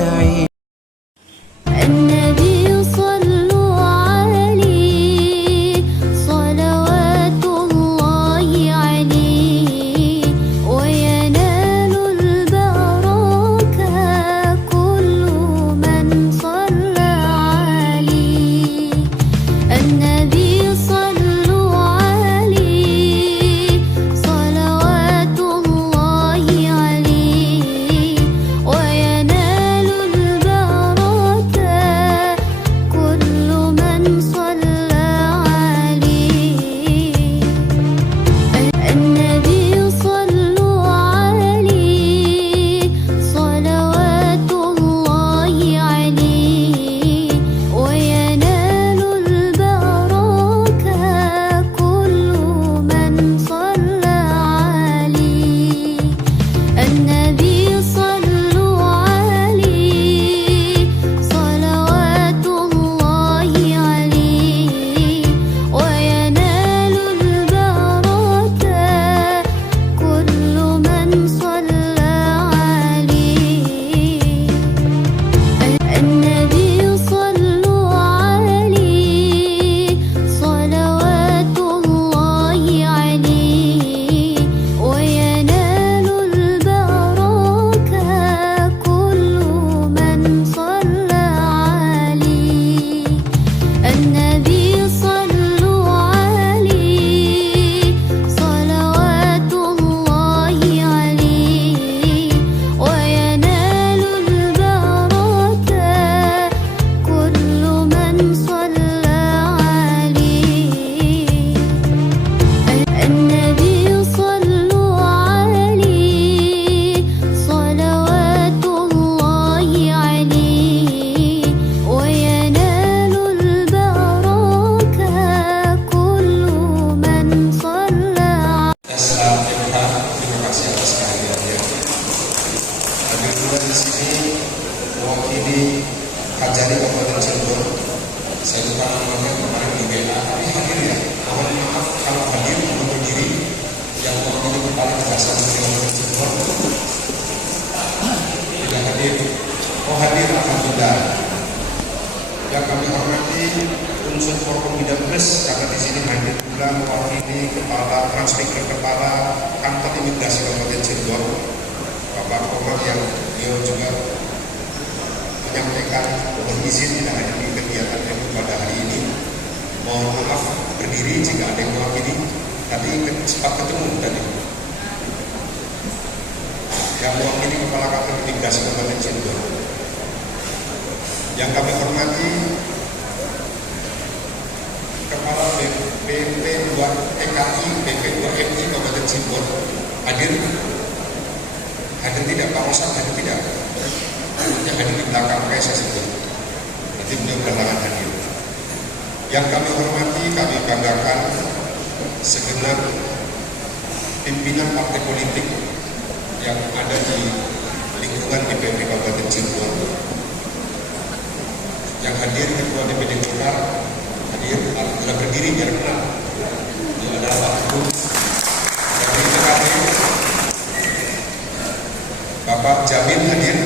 سعيد. النبي صلوا عليه صلوات الله عليه وينال البركة كل من صلى عليه. النبي صلوا عليه صلوات الله عليه وينال البركة كل من صلى عليه. النبي صلوا عليه صلوات الله عليه وينال البركة كل من صلى عليه. النبي صلوا عليه صلوات الله عليه وينال البركة كل من صلى عليه. النبي صلوا عليه صلوات الله عليه وينال البركة كل من صلى عليه. النبي صلوا عليه صلوات الله عليه وينال البركة كل من صلى عليه. النبي صلوا عليه صلوات الله عليه وينال البركة كل من صلى. Terima kasih atas kehadirannya. Hadir juga di sini mewakili Kajari Kabupaten Cirebon. Saya lupa namanya kemarin di WA, tapi hadir ya. Mohon maaf kalau hadir belum berdiri. Yang mewakili Kepala Kejaksaan Negeri Kabupaten Cirebon tidak hadir. Oh hadir, alhamdulillah. Yang kami hormati unsur Forkombida Plus karena di sini hadir pula mewakili Kepala Transmigrasi Kepala Kantor Imigrasi Kabupaten Cirebon, Bapak Komar yang beliau juga menyampaikan mohon izin tidak hadir di kegiatan kami pada hari ini. Mohon maaf berdiri jika ada yang mewakili. Tadi sempat ketemu tadi. Yang mewakili Kepala Kantor Imigrasi Kabupaten Cirebon. Yang kami hormati Kepala BP2 TKI, BP2MI Kabupaten Cirebon. Hadir? Hadir tidak? Pak Rosan hadir tidak? Yang hadir di belakang saya sebut. Nanti beliau belakangan hadir. Yang kami hormati, kami banggakan segenap pimpinan partai politik yang ada di lingkungan DPRD Kabupaten Cirebon. Yang hadir Ketua DPD Golkar hadir, alhamdulillah berdiri biar kenal. Ini adalah Pak Guru dari PKB, Bapak Jamin hadir.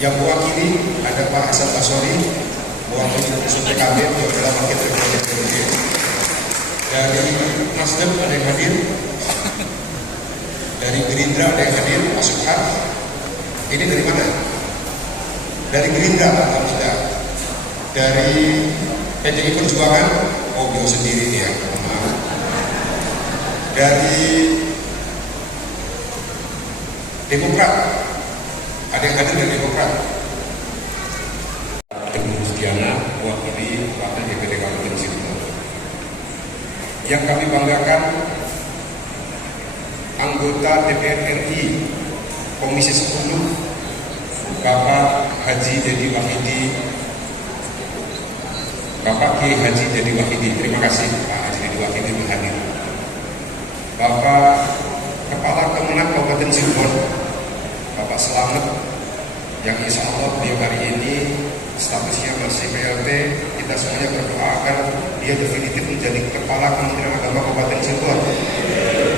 Yang mewakili ada Pak Hasan Basori, mewakili unsur PKB, yang adalah wakil ketua DPRD. Dari Nasdem ada yang hadir, dari Gerindra ada yang hadir, Pak Subhan. Ini dari mana? Dari Gerindra, alhamdulillah. Dari PDI Perjuangan, oh beliau sendiri ya. Dari Demokrat, ada yang hadir dari Demokrat. Teguh Rustiana, mewakili wakil DPD Kabupaten Cirebon. Yang kami banggakan, anggota DPR RI Komisi 10 Bapak Haji Dedi Wahidi, Bapak Kiai Haji Dedi Wahidi. Terima kasih Pak Haji Dedi Wahidi hadir. Bapak Kepala Kemenang Kabupaten Cirebon, Bapak Selamet, yang insya Allah beliau hari ini statusnya masih PLT. Kita semuanya berdoa agar dia definitif menjadi Kepala Kementerian Agama Kabupaten Cirebon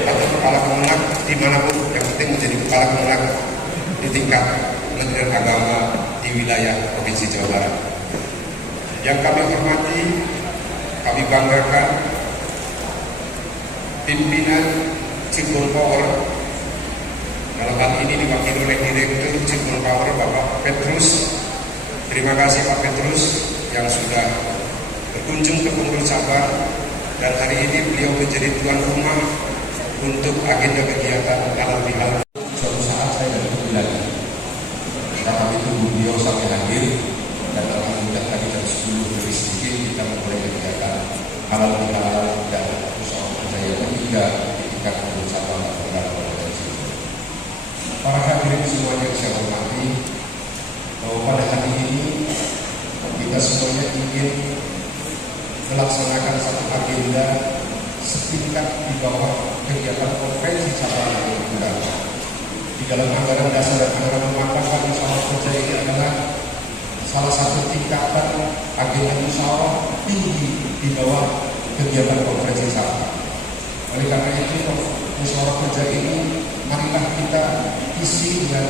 atau Kepala Kemenang dimanapun, yang penting para pemenang di tingkat Kementerian Agama di wilayah Provinsi Jawa Barat. Yang kami hormati, kami banggakan pimpinan Cimbul Power, dalam hal ini diwakili oleh Direktur Cimbul Power Bapak Petrus. Terima kasih Pak Petrus yang sudah berkunjung ke Bengkulu Cabang, dan hari ini beliau menjadi tuan rumah untuk agenda kegiatan halal bihalal. Suatu saat saya dari Bulan, kami tunggu beliau sampai hadir, dan alhamdulillah tadi jam 10 lebih sedikit kita memulai kegiatan halal bihalal dan musyawarah kerja yang ketiga di tingkat Bengkulu Cabang dan Provinsi. Para hadirin semua yang saya hormati, bahwa pada hari ini kita semuanya ingin melaksanakan satu agenda setingkat di bawah kegiatan konferensi cabang yang berjalan. Di dalam anggaran dasar dan anggaran rumah tangga musyawarah kerja ini adalah salah satu tingkatan agenda musyawarah tinggi di bawah kegiatan konferensi cabang. Oleh karena itu, musyawarah kerja ini marilah kita isi dengan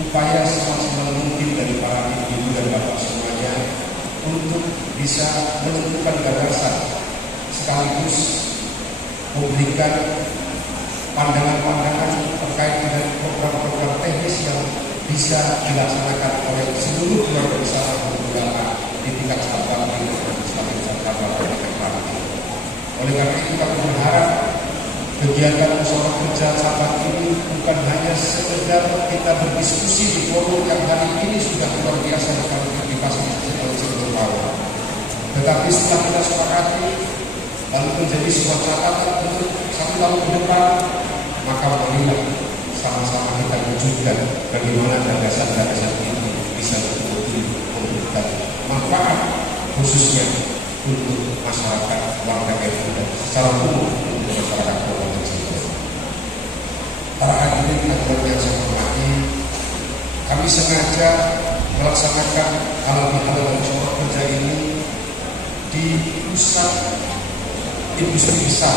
upaya semaksimal mungkin dari para ibu dan bapak semuanya untuk bisa menentukan gagasan sekaligus memberikan pandangan-pandangan terkait dengan program-program teknis yang bisa dilaksanakan oleh seluruh keluarga besar ulama di tingkat cabang di Islamic Cabang dan Praktik. Oleh karena itu kami berharap kegiatan musyawarah kerja cabang ini bukan hanya sekedar kita berdiskusi di forum yang hari ini sudah luar biasa difasilitasi oleh Cimbul Power, tetapi setelah kita sepakati lalu menjadi sebuah catatan untuk 1 tahun ke depan, maka marilah sama-sama kita wujudkan bagaimana gagasan-gagasan ini bisa betul-betul memberikan manfaat khususnya untuk masyarakat warga NU dan secara umum untuk masyarakat Provinsi. Para hadirin yang saya hormati, kami sengaja melaksanakan halal bihalal dan musyawarah kerja ini di pusat industri besar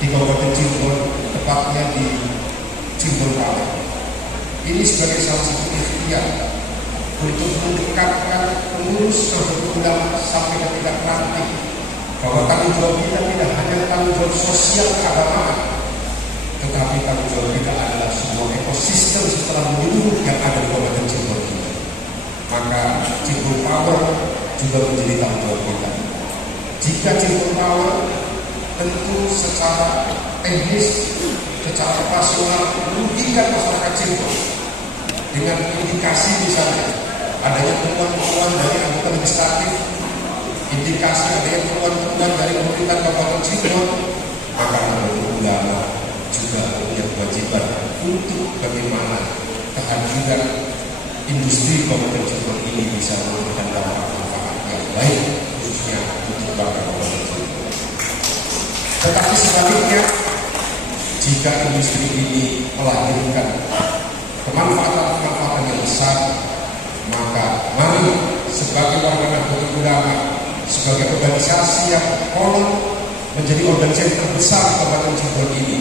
di Kabupaten Cirebon, tepatnya di Cimbul Power. Ini sebagai salah satu ikhtiar untuk mendekatkan pengurus ulama sampai ke tingkat praktik, bahwa tanggung jawab kita tidak hanya tanggung jawab sosial keagamaan, tetapi tanggung jawab kita adalah sebuah ekosistem setelah menyeluruh yang ada di Kabupaten Cirebon ini. Maka Cimbul Power juga menjadi tanggung jawab kita. Jika Cimbul Power tentu secara teknis, secara operasional merugikan masyarakat Cirebon dengan indikasi misalnya adanya temuan-temuan dari anggota legislatif, indikasi adanya temuan-temuan dari pemerintah Kabupaten Cirebon, maka ulama juga punya kewajiban untuk bagaimana kehadiran industri Kabupaten Cirebon ini bisa memberikan dampak-dampak yang baik khususnya untuk bangsa Kabupaten Cirebon. Tetapi sebaliknya, jika industri ini melahirkan kemanfaatan-kemanfaatan yang besar, maka mari sebagai warga Nahdlatul Ulama, sebagai organisasi yang konon menjadi organisasi terbesar di Kabupaten Cirebon ini,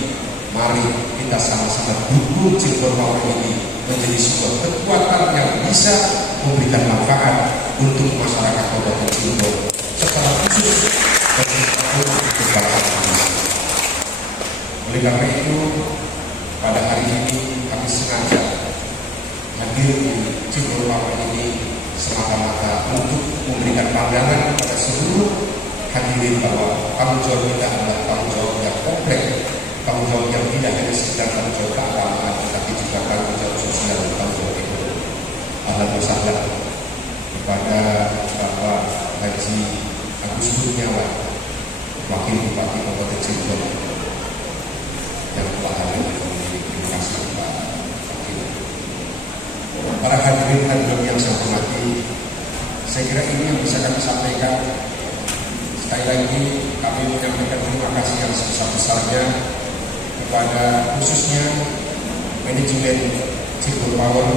mari kita sama-sama dukung Cimbul Power ini menjadi sebuah kekuatan yang bisa memberikan manfaat untuk masyarakat Kabupaten Cirebon secara khusus dan kebangsaan. Oleh karena itu, pada hari ini kami sengaja hadir di Cimbul Power ini semata-mata untuk memberikan pandangan kepada seluruh hadirin bahwa tanggung jawab kita adalah tanggung jawab yang kompleks, tanggung jawab yang tidak hanya sekedar tanggung jawab keagamaan, tetapi juga tanggung jawab sosial dan tanggung jawab ekonomi. Alhamdulillah kepada Bapak Haji Agus Kurniawan, Wakil Bupati Kabupaten Cirebon yang telah hadir di sini. Terima kasih Pak Wakil. Para hadirin yang saya hormati, saya kira ini yang bisa kami sampaikan. Sekali lagi kami menyampaikan terima kasih yang sebesar-besarnya kepada khususnya manajemen Cimbul Power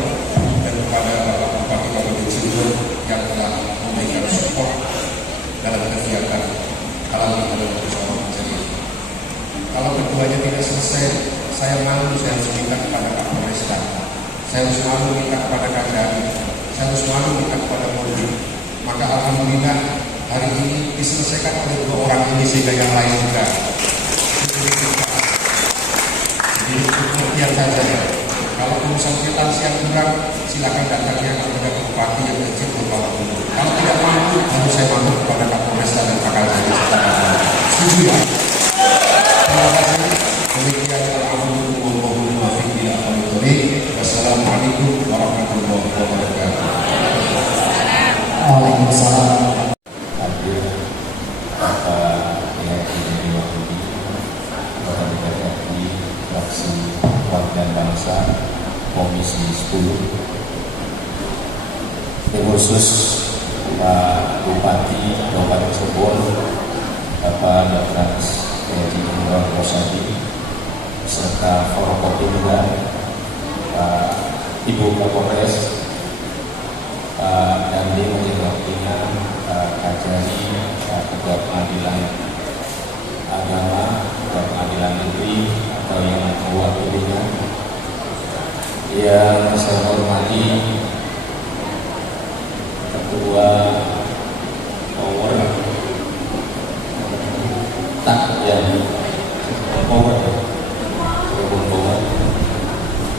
dan kepada Bapak Bupati Kabupaten Cirebon yang telah memberikan support dalam kegiatan halal bihalal musyawarah kerja ini. Kalau keduanya tidak selesai, saya malu, saya harus minta kepada Pak Kapolresta, saya harus malu minta kepada Kajari, saya harus malu minta kepada Polri. Maka alhamdulillah hari ini diselesaikan oleh dua orang ini sehingga yang lain juga. Jadi pengertian saja ya. Kalau urusan kwitansi yang kurang, silakan datangnya kepada bupati yang kecil beberapa dulu. Kalau tidak mampu, harus saya mampu kepada Kapolresta dan Pak Kajari. Setuju ya? Terima kasih. Demikian wassalamualaikum warahmatullahi wabarakatuh. Waalaikumsalam. Hadir Bapak Yai Wakili Ketua DPR RI Fraksi Warga Bangsa Komisi 10, tim khusus Pak Bupati Kabupaten Cirebon Bapak Dr. Haji Imron Rosadi serta Forkopimda Pak Ibu Kapolres, Pak Dandi Majelis Wakilnya, Pak Kajari, Pak Ketua Pengadilan Agama, Ketua Pengadilan Negeri atau yang mewakilinya, yang saya hormati Ketua Power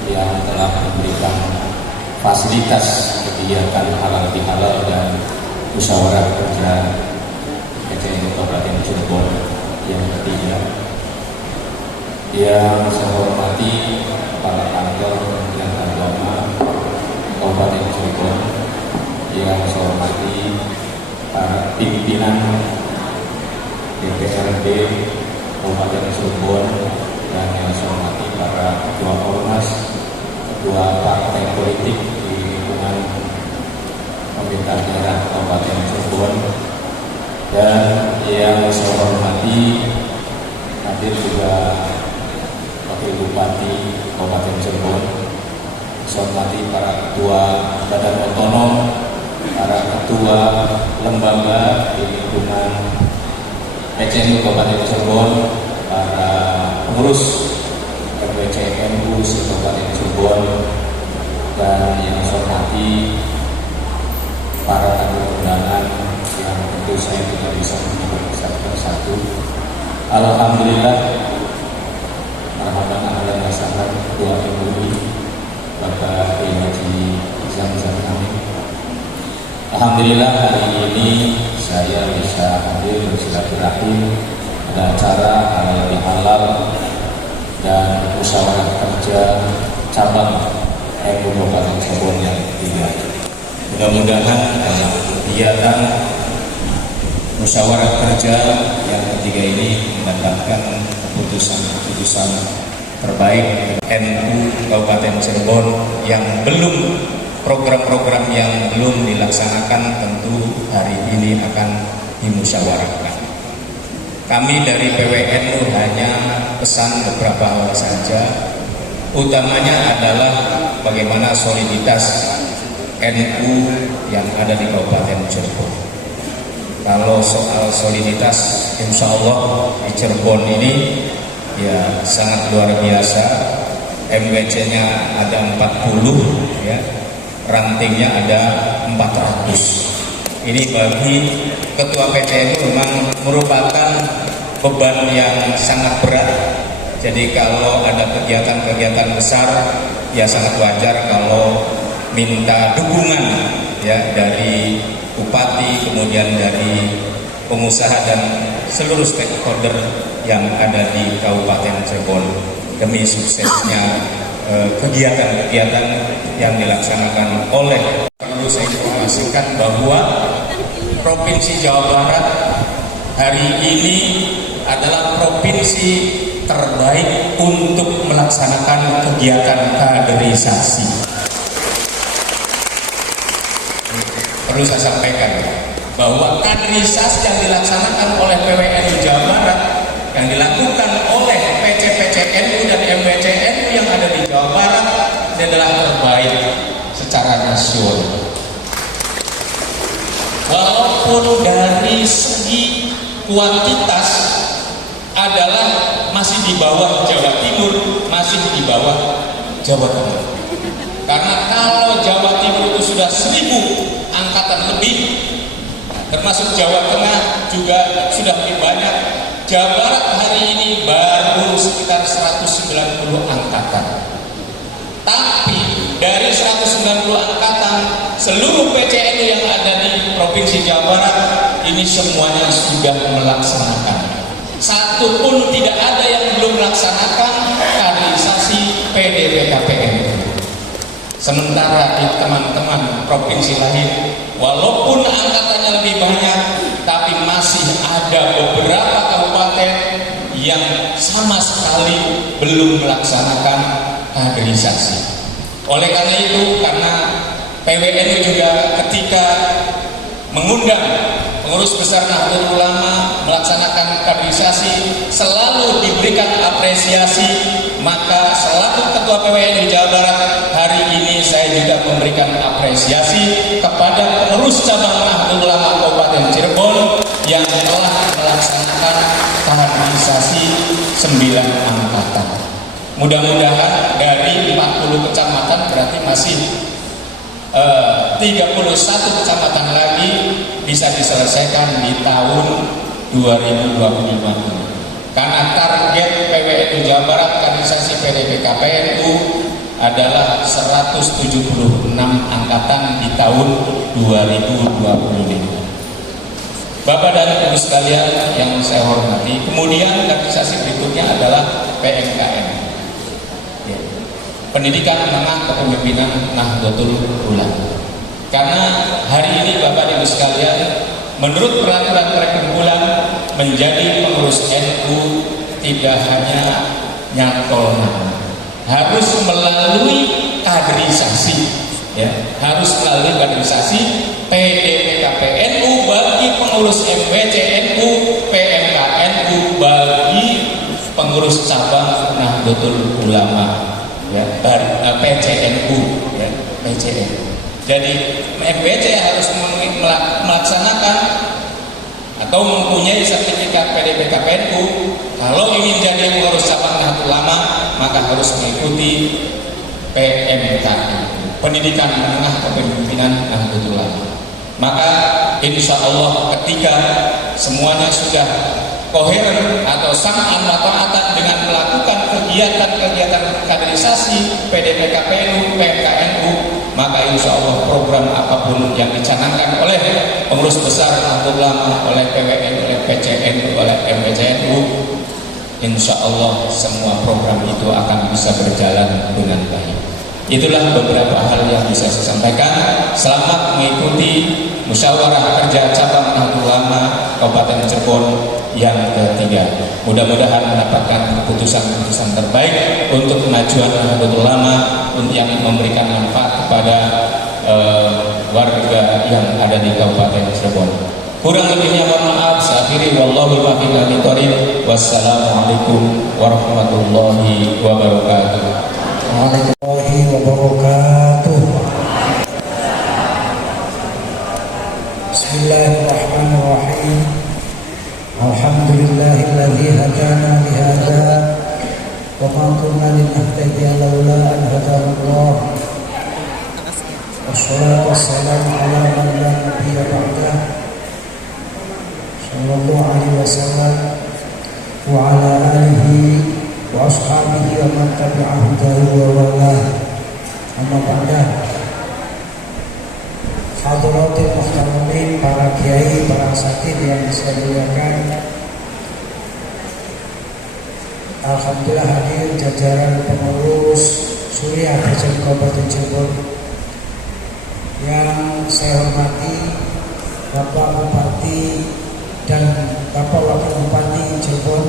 yang telah memberikan fasilitas kegiatan halal bihalal dan musyawarah kerja PCN Kabupaten Cirebon yang ketiga, yang saya hormati Kepala Kantor Kementerian Agama Kabupaten Cirebon, yang saya hormati para pimpinan DPRD Kabupaten Cirebon, dan yang saya hormati para ketua ormas, ketua partai politik di lingkungan pemerintah daerah Kabupaten Cirebon, dan yang saya hormati hadir juga Wakil Bupati Kabupaten Cirebon, saya hormati para ketua badan otonom, para ketua lembaga di lingkungan PCNU Kabupaten Cirebon, para pengurus RWCMU Kabupaten Cirebon, dan yang saya hormati para tamu undangan yang tentu saya tidak bisa menyebut satu persatu. Alhamdulillah, marhaban ahlan wa sahlan Ketua MUI Bapak Haji Zamzam Amin. Alhamdulillah hari ini saya bisa hadir bersilaturahim pada acara halal bihalal dan musyawarah kerja cabang MUI Kabupaten Cirebon yang ketiga. Mudah-mudahan dalam kegiatan musyawarah kerja yang ketiga ini mendapatkan keputusan-keputusan terbaik NU Kabupaten Cirebon yang belum, program-program yang belum dilaksanakan tentu hari ini akan dimusyawarahkan. Kami dari PWNU hanya pesan beberapa hal saja, utamanya adalah bagaimana soliditas NU yang ada di Kabupaten Cirebon. Kalau soal soliditas, insya Allah di Cirebon ini ya sangat luar biasa. MWC-nya ada 40 ya, rantingnya ada 400. Ini bagi Ketua PCNU memang merupakan beban yang sangat berat. Jadi kalau ada kegiatan-kegiatan besar, ya sangat wajar kalau minta dukungan ya dari bupati, kemudian dari pengusaha dan seluruh stakeholder yang ada di Kabupaten Cirebon demi suksesnya kegiatan-kegiatan yang dilaksanakan oleh. Perlu saya informasikan bahwa Provinsi Jawa Barat hari ini adalah provinsi terbaik untuk melaksanakan kegiatan kaderisasi. Perlu saya sampaikan bahwa kaderisasi yang dilaksanakan oleh PWNU Jawa Barat, yang dilakukan oleh PC-PCNU dan MWCNU yang ada di Jawa Barat adalah terbaik secara nasional. Walaupun dari segi kuantitas adalah masih di bawah Jawa Timur, masih di bawah Jawa Tengah. Karena kalau Jawa Timur itu sudah 1000 angkatan lebih, termasuk Jawa Tengah juga sudah lebih banyak, Jawa Barat hari ini baru sekitar 190 angkatan. Tapi dari 190 angkatan, seluruh PCNU yang ada di Provinsi Jawa Barat ini semuanya sudah melaksanakan. Satu pun tidak ada yang belum melaksanakan kaderisasi PDPKPN. Sementara di teman-teman provinsi lain, walaupun angkatannya lebih banyak, tapi masih ada beberapa kabupaten yang sama sekali belum melaksanakan kaderisasi. Oleh karena itu, karena PWNU juga ketika mengundang pengurus besar Nahdlatul Ulama melaksanakan kaderisasi selalu diberikan apresiasi, maka selaku Ketua PWNU Jawa Barat hari ini saya juga memberikan apresiasi kepada pengurus cabang Nahdlatul Ulama Kabupaten Cirebon yang telah melaksanakan kaderisasi 9 angkatan. Mudah-mudahan dari 40 kecamatan berarti masih 31 kecamatan lagi bisa diselesaikan di tahun 2025. Karena target PWNU Jawa Barat kaderisasi PDPKPNU adalah 176 angkatan di tahun 2025. Bapak dan Ibu sekalian yang saya hormati, kemudian kaderisasi berikutnya adalah PMKN. Pendidikan Menengah Kepemimpinan Nahdlatul Ulama. Karena hari ini Bapak dan Ibu sekalian, menurut peraturan perkumpulan, menjadi pengurus NU tidak hanya nyantol nama, harus melalui kaderisasi, ya, harus melalui kaderisasi PDPKPNU bagi pengurus MWCNU, PMKNU bagi pengurus cabang Nahdlatul Ulama. Ya, PCNU, ya, PCNU. Jadi MBC harus melaksanakan atau mempunyai sertifikat PDPKPNU. Kalau ingin jadi pengurus cabang Nahdlatul Ulama, maka harus mengikuti PMKN, Pendidikan Menengah Kepemimpinan Nahdlatul Ulama. Maka insya Allah ketika semuanya sudah koheren atau sam'an wa ta'atan dengan melakukan kegiatan-kegiatan kaderisasi PDPKPNU, PMKNU, maka insya Allah program apapun yang dicanangkan oleh pengurus besar Nahdlatul Ulama, oleh PWN, oleh PCN, oleh MWCNU, insya Allah semua program itu akan bisa berjalan dengan baik. Itulah beberapa hal yang bisa saya sampaikan. Selamat mengikuti musyawarah kerja cabang Nahdlatul Ulama Kabupaten Cirebon yang ketiga. Mudah-mudahan mendapatkan keputusan-keputusan terbaik untuk kemajuan Nahdlatul Ulama yang memberikan manfaat kepada warga yang ada di Kabupaten Cirebon. Kurang lebihnya mohon maaf. Saya akhiri wallahu muwaffiq. Wassalamualaikum warahmatullahi wabarakatuh. Waalaikumsalam wabarakatuh. Bismillahirrahmanirrahim. Alhamdulillahilladzi hadana li hadza wa ma kunna linahtadiya laula an hadana Allah. Wassalatu wassalamu ala man la nabiyya ba'dah. Sallallahu alaihi wasallam wa ala alihi wa ashabihi wa man tabi'ahu wa walah. Amma ba'da. Hadratil muhtaramin, para kiai, para asatidz yang saya muliakan. Alhamdulillah hadir jajaran pengurus Surya PCN Kabupaten Cirebon yang saya hormati Bapak Bupati dan Bapak Wakil Bupati Cirebon,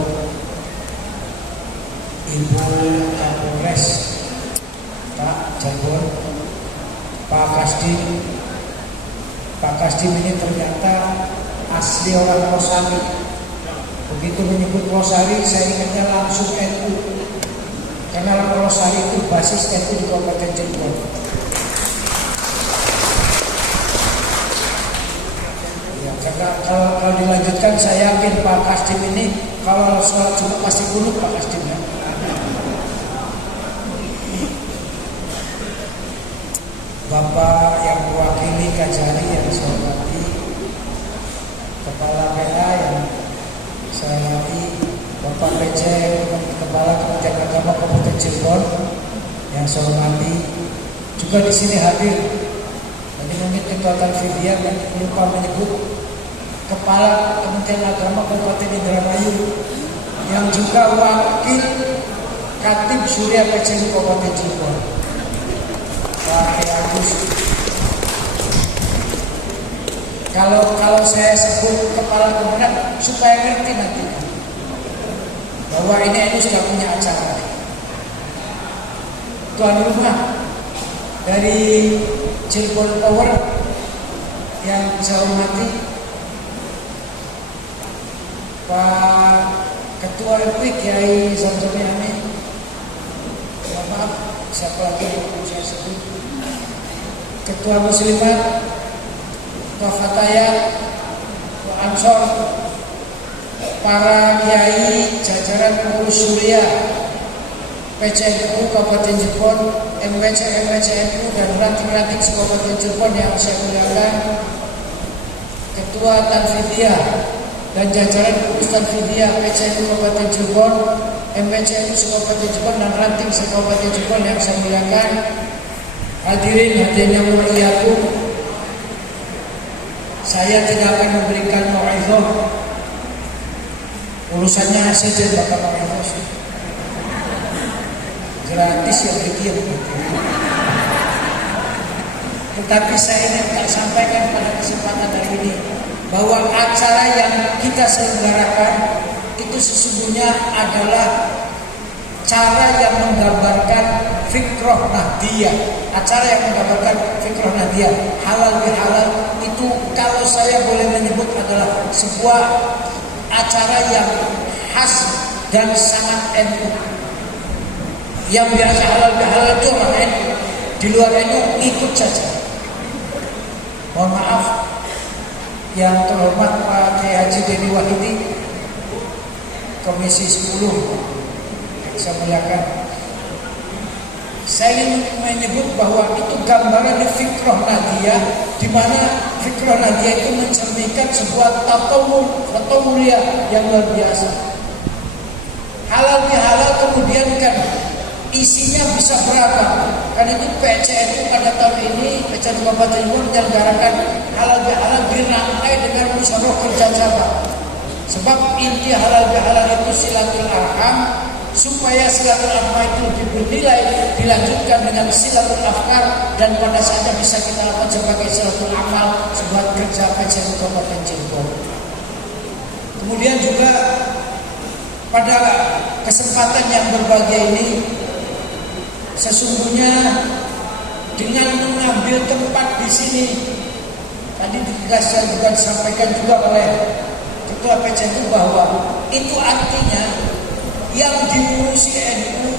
Ibu Kapolres Pak Cirebon, Pak Kasdim. Pak Kasdim ini ternyata asli orang Losari. Begitu menyebut Losari, saya ingatnya langsung NU. Karena Losari itu basis NU di Kabupaten Cirebon. Ya, karena kalau dilanjutkan, saya yakin Pak Kasdim ini kalau sholat Jumat pasti kunut Pak Kasdim ya. Bapak yang mewakili Kajari yang saya hormati, Kepala PA yang saya hormati, Bapak PC Kepala Kementerian Agama Kabupaten Cirebon yang saya hormati, juga di sini hadir. Tadi mungkin Ketua Tanfidia yang lupa menyebut Kepala Kementerian Agama Kabupaten Indramayu yang juga wakil Katib Surya PCNU Kabupaten Cirebon, Pak Agus. Kalau saya sebut kepala kementerian supaya ngerti nanti bahwa ini sudah punya acara. Tuan rumah dari Cirebon Power yang saya hormati, Pak Ketua RP Kiai Zamzami Amin. Maaf, siapa lagi yang saya sebut? Ketua Muslimat, Ketua Fatayat, Ketua Ansor, para kiai, jajaran pengurus Surya, PCNU Kabupaten Cirebon, MWC-MWCNU dan ranting-ranting Kabupaten Cirebon yang saya muliakan, Ketua Tanfidia dan jajaran pengurus Tanfidia PCNU Kabupaten Cirebon, MWCNU Kabupaten Cirebon dan ranting Kabupaten Cirebon yang saya muliakan, hadirin yang muliaku, saya tidak akan memberikan mau'izah. Urusannya saja Bapak mau'izah. Gratis ya berdiam. Tetapi saya ingin sampaikan pada kesempatan hari ini bahwa acara yang kita selenggarakan itu sesungguhnya adalah cara yang menggambarkan fikroh Nahdiyah. Acara yang menggambarkan fikroh Nahdiyah, halal bihalal, itu kalau saya boleh menyebut adalah sebuah acara yang khas dan sangat NU. Yang biasa halal bihalal itu orang NU, di luar NU ikut saja. Mohon maaf, yang terhormat Pak Kiai Haji Deni Wahidi, Komisi 10, saya muliakan. Saya ingin menyebut bahwa itu gambaran di fikroh Nahdiyah, di mana fikroh Nahdiyah itu mencerminkan sebuah tatawuriyah yang luar biasa. Halal bihalal kemudian kan isinya bisa beragam. Kan itu PCNU pada tahun ini, PCNU Kabupaten Cirebon menyelenggarakan halal bihalal dirangkai dengan musyawarah kerja cabang. Sebab inti halal bihalal itu silaturahim, supaya silaturahim itu lebih bernilai, dilanjutkan dengan silatul afkar, dan pada saatnya bisa kita lakukan sebagai silatul amal sebuah kerja PCNU Kabupaten Cirebon. Kemudian juga pada kesempatan yang berbahagia ini, sesungguhnya dengan mengambil tempat di sini, tadi saya juga disampaikan juga oleh Ketua PCNU bahwa itu artinya yang diurusi NU,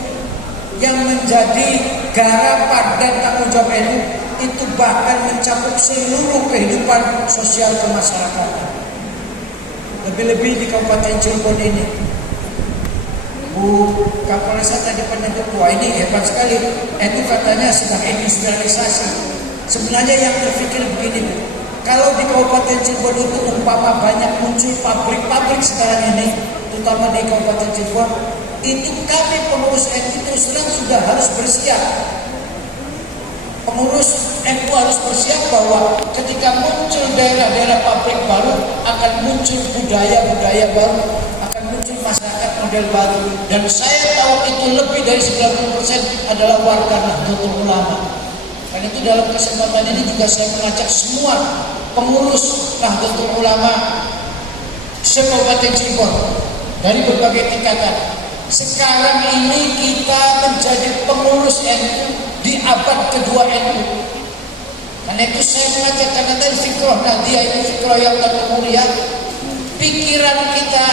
yang menjadi garapan dan tanggung jawab NU itu bahkan mencakup seluruh kehidupan sosial kemasyarakatan. Lebih-lebih di Kabupaten Cirebon ini, Bu Kapolres tadi menyebut, wah ini hebat sekali, NU katanya sedang industrialisasi. Sebenarnya yang berpikir begini, Bu, kalau di Kabupaten Cirebon itu umpama banyak muncul pabrik-pabrik sekarang ini, terutama di Kabupaten Cirebon, itu kami pengurus NU terus terang sudah harus bersiap. Pengurus NU harus bersiap bahwa ketika muncul daerah-daerah pabrik baru, akan muncul budaya-budaya baru, akan muncul masyarakat model baru. Dan saya tahu itu lebih dari 90% adalah warga Nahdlatul Ulama. Dan itu dalam kesempatan ini juga saya mengajak semua pengurus Nahdlatul Ulama se-Kabupaten Cirebon dari berbagai tingkatan. Sekarang ini kita menjadi pengurus NU di abad kedua NU. Karena itu saya mengajak, karena tadi fikroh Nahdiyah itu fikroh yang mulia. Pikiran kita,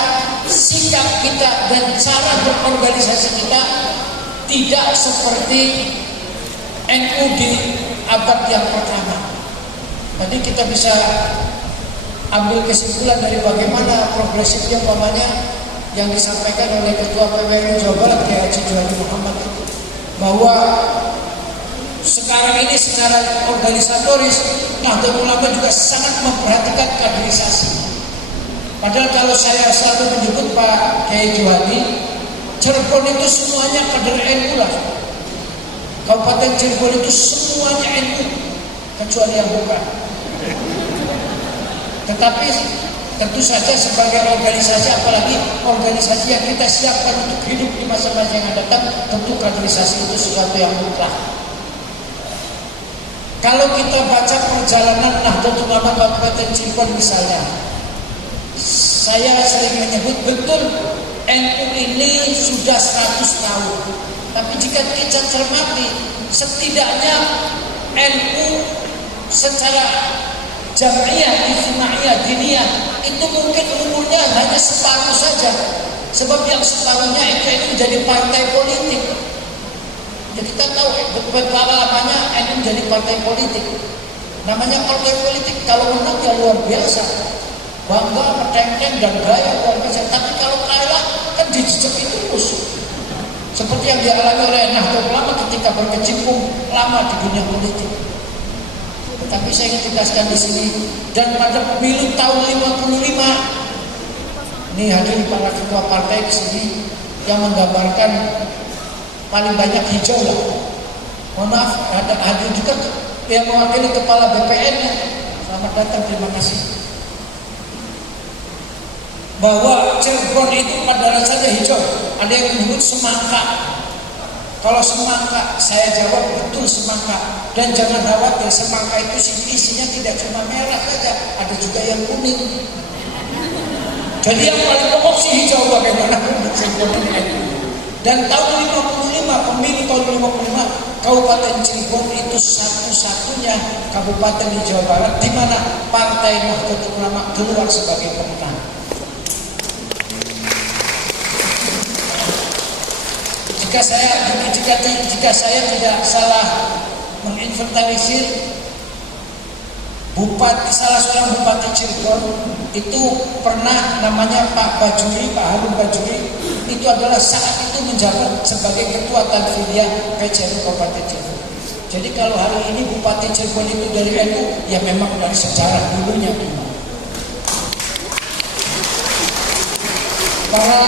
sikap kita, dan cara berorganisasi kita tidak seperti NU di abad yang pertama. Tadi kita bisa ambil kesimpulan dari bagaimana progresifnya umpamanya yang disampaikan oleh Ketua PWNU Jawa Barat Kiai Haji Juhadi Muhammad itu, bahwa sekarang ini secara organisatoris Nahdlatul Ulama juga sangat memperhatikan kaderisasi. Padahal kalau saya selalu menyebut Pak Kiai Juhadi, Cirebon itu semuanya kader NU lah. Kabupaten Cirebon itu semuanya NU kecuali yang bukan. Tetapi tentu saja sebagai organisasi, apalagi organisasi yang kita siapkan untuk hidup di masa-masa yang akan datang, tentu kaderisasi itu sesuatu yang mutlak. Kalau kita baca perjalanan Nahdlatul Ulama Kabupaten Cirebon misalnya, saya sering menyebut betul NU ini sudah 100 tahun. Tapi jika kita cermati, setidaknya NU secara jam'iyah, ijtimaiyah, diniyah itu mungkin umurnya hanya separuh saja. Sebab yang separuhnya itu menjadi partai politik. Ya kita tahu beberapa lamanya NU menjadi partai politik. Namanya partai politik, kalau menang ya luar biasa, bangga, meteng-teng dan gaya luar biasa. Tapi kalau kalah kan dijejaki terus. Seperti yang dialami oleh Nahdlatul Ulama ketika berkecimpung lama di dunia politik. Tetapi saya ingin tegaskan di sini, dan pada pemilu tahun 55 ini hadir para ketua partai di sini yang menggambarkan paling banyak hijau lah. Mohon maaf, ada hadir juga yang mewakili kepala BPN. Selamat datang, terima kasih. Bahwa Cirebon itu pada dasarnya hijau. Ada yang menyebut semangka. Kalau semangka, saya jawab betul semangka. Dan jangan khawatir, semangka itu isinya tidak cuma merah saja, ada juga yang kuning. Jadi yang paling pokok sih hijau, bagaimana Cirebon ini. Dan tahun 55, pemilu tahun 55, Kabupaten Cirebon itu satu-satunya kabupaten di Jawa Barat di mana Partai Nahdlatul Ulama keluar sebagai pemenang. Jika saya tidak salah menginventarisir, salah seorang bupati Cirebon itu pernah namanya Pak Bajuri, Pak Harun Bajuri, itu adalah saat itu menjabat sebagai ketua Tanfidiyah PCNU Kabupaten Cirebon. Jadi kalau hari ini Bupati Cirebon itu dari NU, ya memang dari sejarah dulunya. Para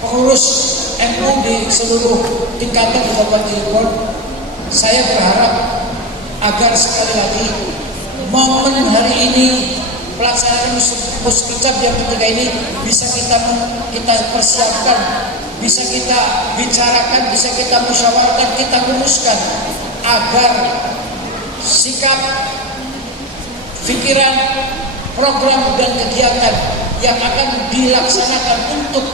pengurus NU di seluruh tingkatan di Kabupaten Cirebon, saya berharap agar sekali lagi momen hari ini, pelaksanaan Muskicab yang ketiga ini bisa kita persiapkan, bisa kita bicarakan, bisa kita musyawarahkan, kita rumuskan agar sikap, pikiran, program dan kegiatan yang akan dilaksanakan untuk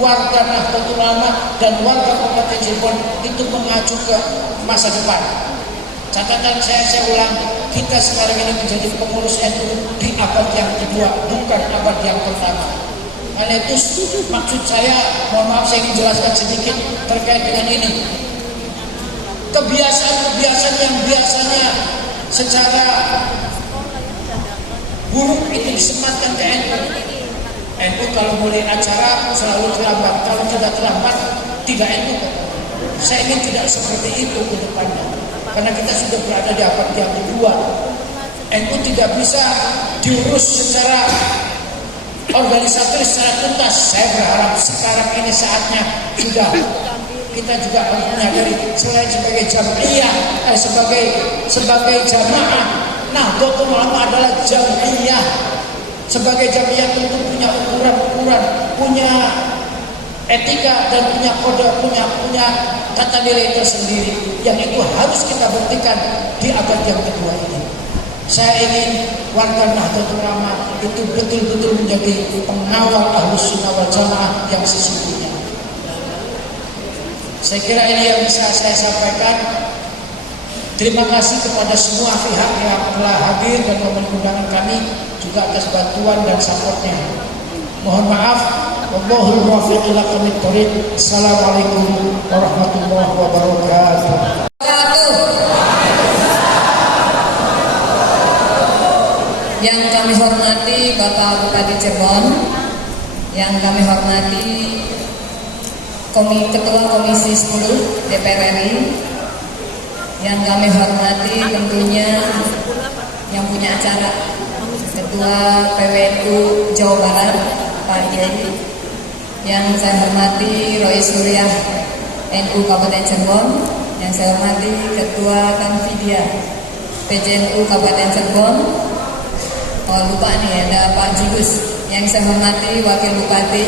warga Nahdlatul Ulama dan warga Kabupaten Cirebon itu mengacu ke masa depan. Catatan saya ulang, kita sekarang ini menjadi pengurus NU di abad yang kedua, bukan abad yang pertama. Karena itu maksud saya, mohon maaf saya ingin jelaskan sedikit terkait dengan ini. Kebiasaan-kebiasaan yang biasanya secara buruk itu disematkan ke NU. NU kalau mulai acara selalu terlambat, kalau tidak terlambat tidak NU. Saya ingin tidak seperti itu ke depannya, karena kita sudah berada di abad yang kedua. NU tidak bisa diurus secara organisatoris secara tuntas. Saya berharap sekarang ini saatnya sudah kita juga harus menyadari, selain sebagai jam'iyah, sebagai jamaah, Nahdlatul Ulama adalah jam'iyah. Sebagai jam'iyah tentu punya ukuran-ukuran, punya etika dan punya kode, punya tata nilai tersendiri yang itu harus kita buktikan di abad yang kedua ini. Saya ingin warga Nahdlatul Ulama itu betul-betul menjadi pengawal Ahlus Sunnah wal Jamaah yang sesungguhnya. Saya kira ini yang bisa saya sampaikan. Terima kasih kepada semua pihak yang telah hadir dan memenuhi undangan kami, juga atas bantuan dan supportnya. Mohon maaf. Wallahul muwaffiq ila aqwamit thoriq. Assalamualaikum warahmatullahi wabarakatuh. Yang kami hormati Bapak Bupati Cirebon, yang kami hormati Ketua Komisi 10 DPR RI, yang kami hormati tentunya yang punya acara Ketua PWNU Jawa Barat Pak Kiai, yang saya hormati Roy Surya NU Kabupaten Cirebon, yang saya hormati Ketua Kanfidia PJNU Kabupaten Cirebon. Oh lupa nih, ada Pak Jigus. Yang saya hormati Wakil Bupati,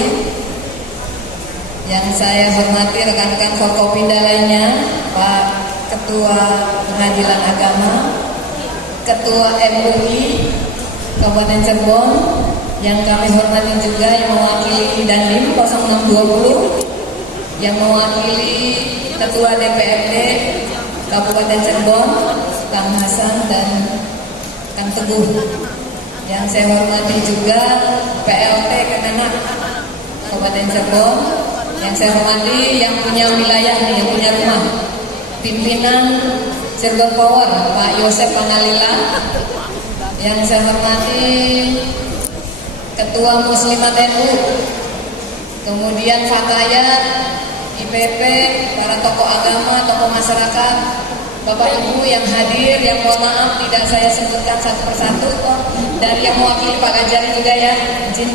yang saya hormati rekan-rekan Forkopimda lainnya, Pak Ketua Pengadilan Agama, Ketua MUI Kabupaten Cirebon, yang kami hormati juga yang mewakili Dandim 0620, yang mewakili Ketua DPRD Kabupaten Cirebon, Kang Hasan dan Kang Teguh. Yang saya hormati juga PLT Kemenak Kabupaten Cirebon, yang saya hormati yang punya wilayah nih, yang punya rumah, pimpinan Cirebon Power Pak Yosep Pangalila, yang saya hormati Ketua Muslimat NU, kemudian Fatayat, IPP, para tokoh agama, tokoh masyarakat, Bapak Ibu yang hadir, yang mohon maaf tidak saya sebutkan satu persatu, dari yang mewakili Pak Gajari juga ya, izin.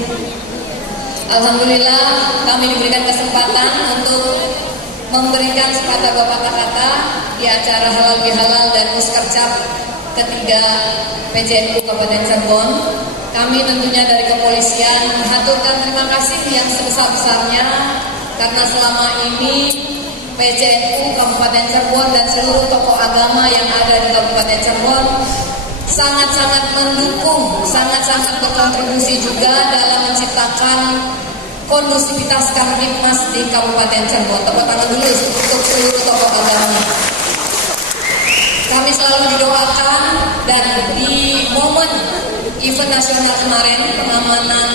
Alhamdulillah kami diberikan kesempatan untuk memberikan sepatah dua patah kata di acara halal bihalal dan muskercap ketiga PJNU Kabupaten Cirebon. Kami tentunya dari kepolisian mengaturkan terima kasih yang sebesar-besarnya karena selama ini PJNU Kabupaten Cirebon dan seluruh tokoh agama yang ada di Kabupaten Cirebon sangat-sangat mendukung, sangat-sangat berkontribusi juga dalam menciptakan kondusivitas Kamtibmas di Kabupaten Cirebon. Tepuk tangan dulu untuk seluruh tokoh agama. Kami selalu didoakan, dan di momen event nasional kemarin pengamanan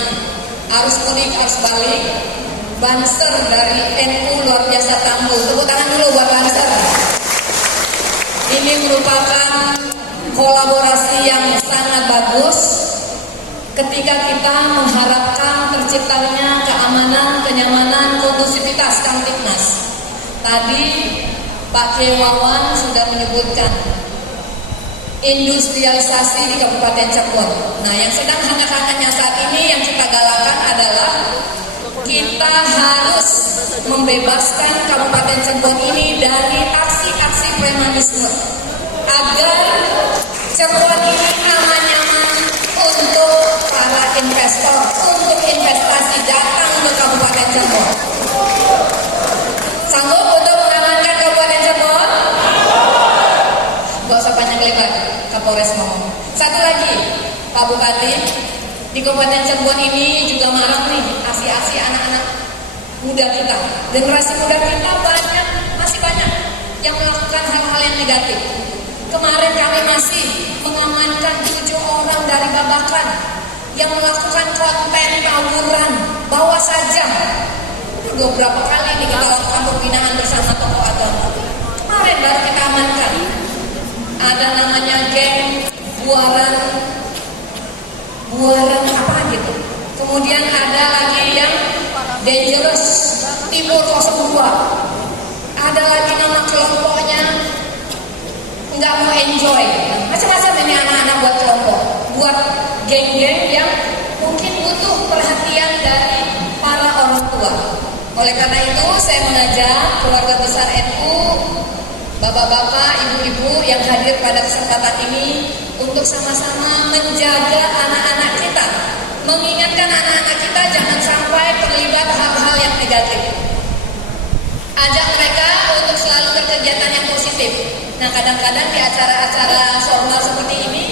arus mudik, arus balik, Banser dari NU luar biasa tampil. Tepuk tangan dulu buat Banser. Ini merupakan kolaborasi yang sangat bagus ketika kita mengharapkan terciptanya keamanan, kenyamanan, kondusivitas Kamtibmas. Tadi Pak Kiai Wawan sudah menyebutkan industrialisasi di Kabupaten Cirebon. Nah, yang sedang hangat-hangatnya saat ini yang kita galakan adalah kita harus membebaskan Kabupaten Cirebon ini dari aksi-aksi premanisme agar Cirebon ini aman nyaman untuk para investor, untuk investasi datang ke Kabupaten Cirebon. Sanggup untuk mengamankan Kabupaten Cirebon? Gak usah panjang lebar, Kapolres ngomong. Satu lagi, Pak Bupati, di Kabupaten Cirebon ini juga marak nih aksi-aksi anak-anak muda kita. Generasi muda kita masih banyak yang melakukan hal-hal yang negatif. Kemarin kami masih mengamankan 7 orang dari Babakan yang melakukan konten tawuran bawa sajam. Itu beberapa kali nih kita lakukan pembinaan bersama tokoh agama. Kemarin baru kita amankan. Ada namanya geng Buaran apa gitu. Kemudian ada lagi yang Dangerous Timur 02. Ada lagi nama kelompoknya nggak mau enjoy. Macam-macam ini anak-anak buat kelompok, buat geng-geng yang mungkin butuh perhatian dari para orang tua. Oleh karena itu saya mengajak keluarga besar NU, bapak-bapak, ibu-ibu yang hadir pada kesempatan ini untuk sama-sama menjaga anak-anak kita, mengingatkan anak-anak kita jangan sampai terlibat hal-hal yang negatif. Ajak mereka untuk selalu berkegiatan yang positif. Nah, kadang-kadang di acara-acara formal seperti ini,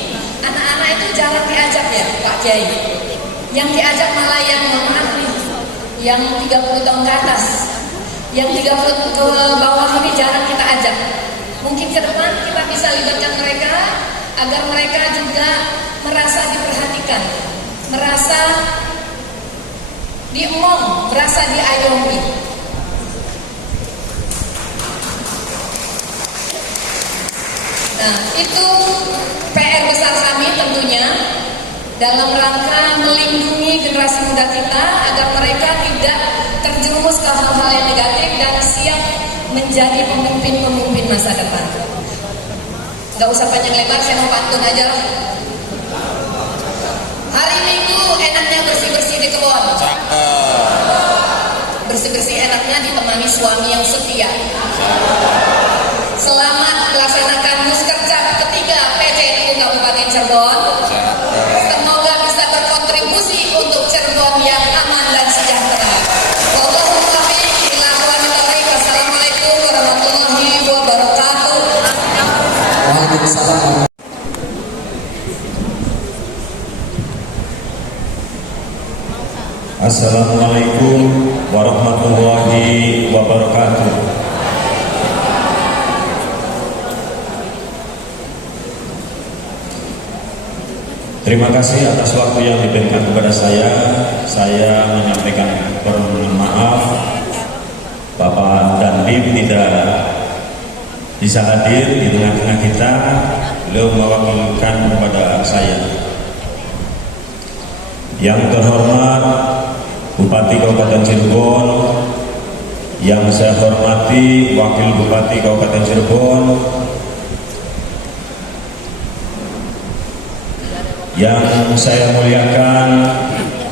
anak-anak itu jarang diajak ya, Pak Kiai. Yang diajak malah yang maaf nih, yang 30 tahun ke atas, yang 30 ke bawah ini jarang kita ajak. Mungkin ke depan kita bisa libatkan mereka agar mereka juga merasa diperhatikan, merasa diemong, merasa diayomi. Nah, itu PR besar kami tentunya dalam rangka melindungi generasi muda kita agar mereka tidak terjerumus ke hal-hal yang negatif dan siap menjadi pemimpin-pemimpin masa depan. Gak usah panjang lebar, saya mau pantun aja. Hari Minggu enaknya bersih-bersih di kebun. Bersih-bersih enaknya ditemani suami yang setia. Selamat melaksanakan Muskercap ketiga PCNU Kabupaten Cirebon. Semoga bisa berkontribusi untuk Cirebon yang aman dan sejahtera. Wallahul a'lam. Wassalamualaikum warahmatullahi wabarakatuh. Waalaikumsalam. Assalamualaikum warahmatullahi wabarakatuh. Terima kasih atas waktu yang diberikan kepada saya. Saya menyampaikan permohonan maaf Bapak Dandim tidak bisa hadir di tengah-tengah kita. Beliau mewakilkan kepada saya. Yang terhormat Bupati Kabupaten Cirebon, yang saya hormati Wakil Bupati Kabupaten Cirebon, yang saya muliakan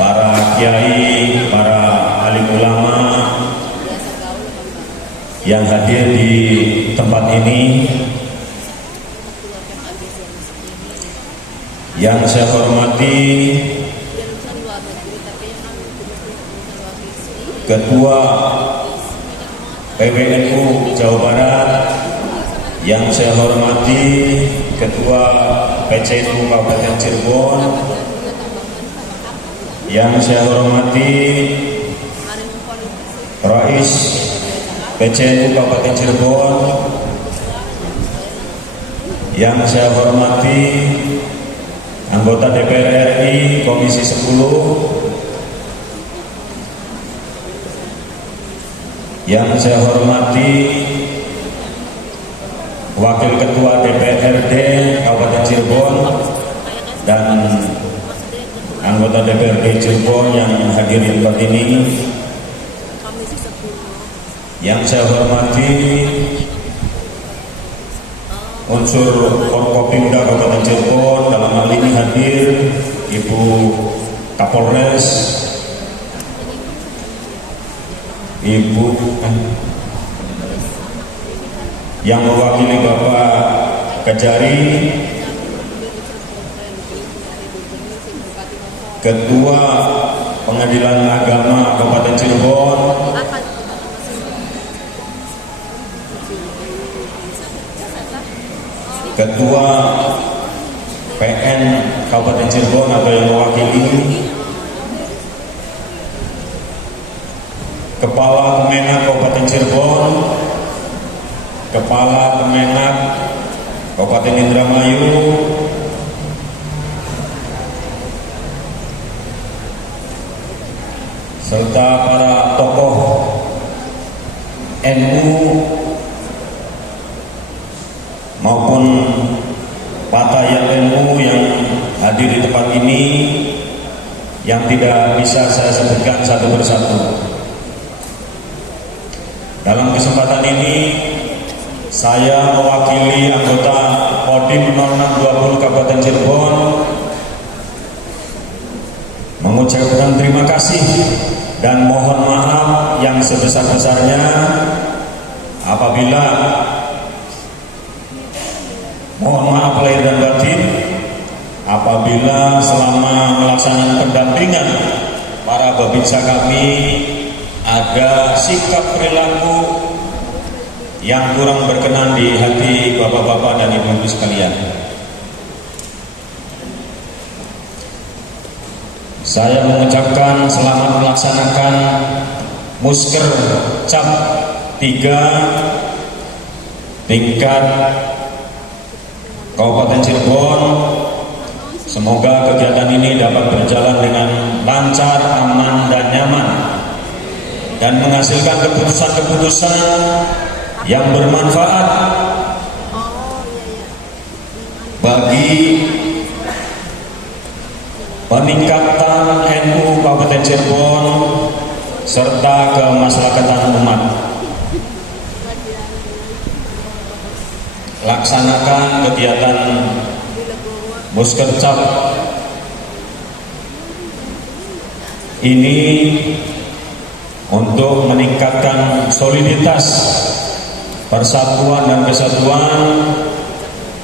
para kiai, para alim ulama yang hadir di tempat ini, yang saya hormati Ketua PWNU Jawa Barat, yang saya hormati Ketua PCNU Kabupaten Cirebon, yang saya hormati Rais PCNU Kabupaten Cirebon, yang saya hormati anggota DPR RI Komisi 10, yang saya hormati Wakil Ketua DPRD Kabupaten Cirebon dan anggota DPRD Cirebon yang hadir di tempat ini, yang saya hormati unsur Forkopimda Kabupaten Cirebon, dalam hal ini hadir Ibu Kapolres, Ibu yang mewakili Bapak Kejari, Ketua Pengadilan Agama Kabupaten Cirebon, Ketua PN Kabupaten Cirebon atau yang mewakili, Kepala Kemenak Kabupaten Cirebon, Kepala Kemenak Kabupaten Indramayu, serta para tokoh NU maupun Fatayat NU yang hadir di tempat ini, yang tidak bisa saya sebutkan satu persatu. Dalam kesempatan ini saya mewakili anggota Kodim 0620 Kabupaten Cirebon mengucapkan terima kasih dan mohon maaf yang sebesar-besarnya apabila mohon maaf lahir dan batin apabila selama melaksanakan pendampingan para babinsa kami ada sikap perilaku yang kurang berkenan di hati bapak-bapak dan ibu-ibu sekalian. Saya mengucapkan selamat melaksanakan Muskercap 3 tingkat Kabupaten Cirebon. Semoga kegiatan ini dapat berjalan dengan lancar, aman, dan nyaman, dan menghasilkan keputusan-keputusan yang bermanfaat bagi peningkatan NU Kabupaten Cirebon serta kemasyarakatan umat. Laksanakan kegiatan Muskercap ini untuk meningkatkan soliditas, persatuan dan kesatuan,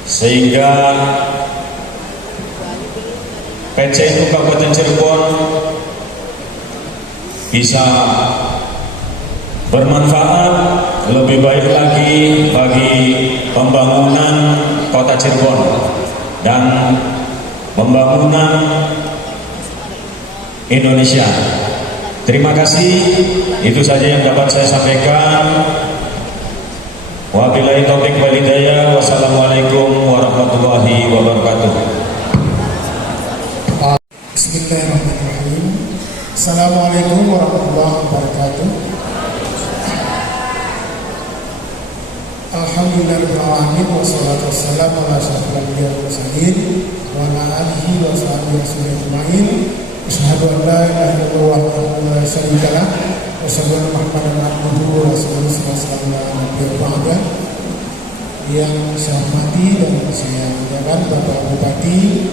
sehingga PCNU Kabupaten Cirebon bisa bermanfaat lebih baik lagi bagi pembangunan kota Cirebon dan pembangunan Indonesia. Terima kasih, itu saja yang dapat saya sampaikan. Wabillahi taufiq wal hidayah. Wassalamualaikum warahmatullahi wabarakatuh. Bismillahirrahmanirrahim. Assalamualaikum warahmatullahi wabarakatuh. Alhamdulillahirrahmanirrahim. Wassalatu wassalamu ala asyrofil anbiya'i wal mursalin wa ala alihi wa sahbihi ajma'in. Asyhadu an la ilaha illallah wahdahu la syarika lah wa asyhadu anna Muhammadan abduhu wa rasuluhu sallallahu alaihi wasallam. Yang saya hormati dan saya muliakan Bapak Bupati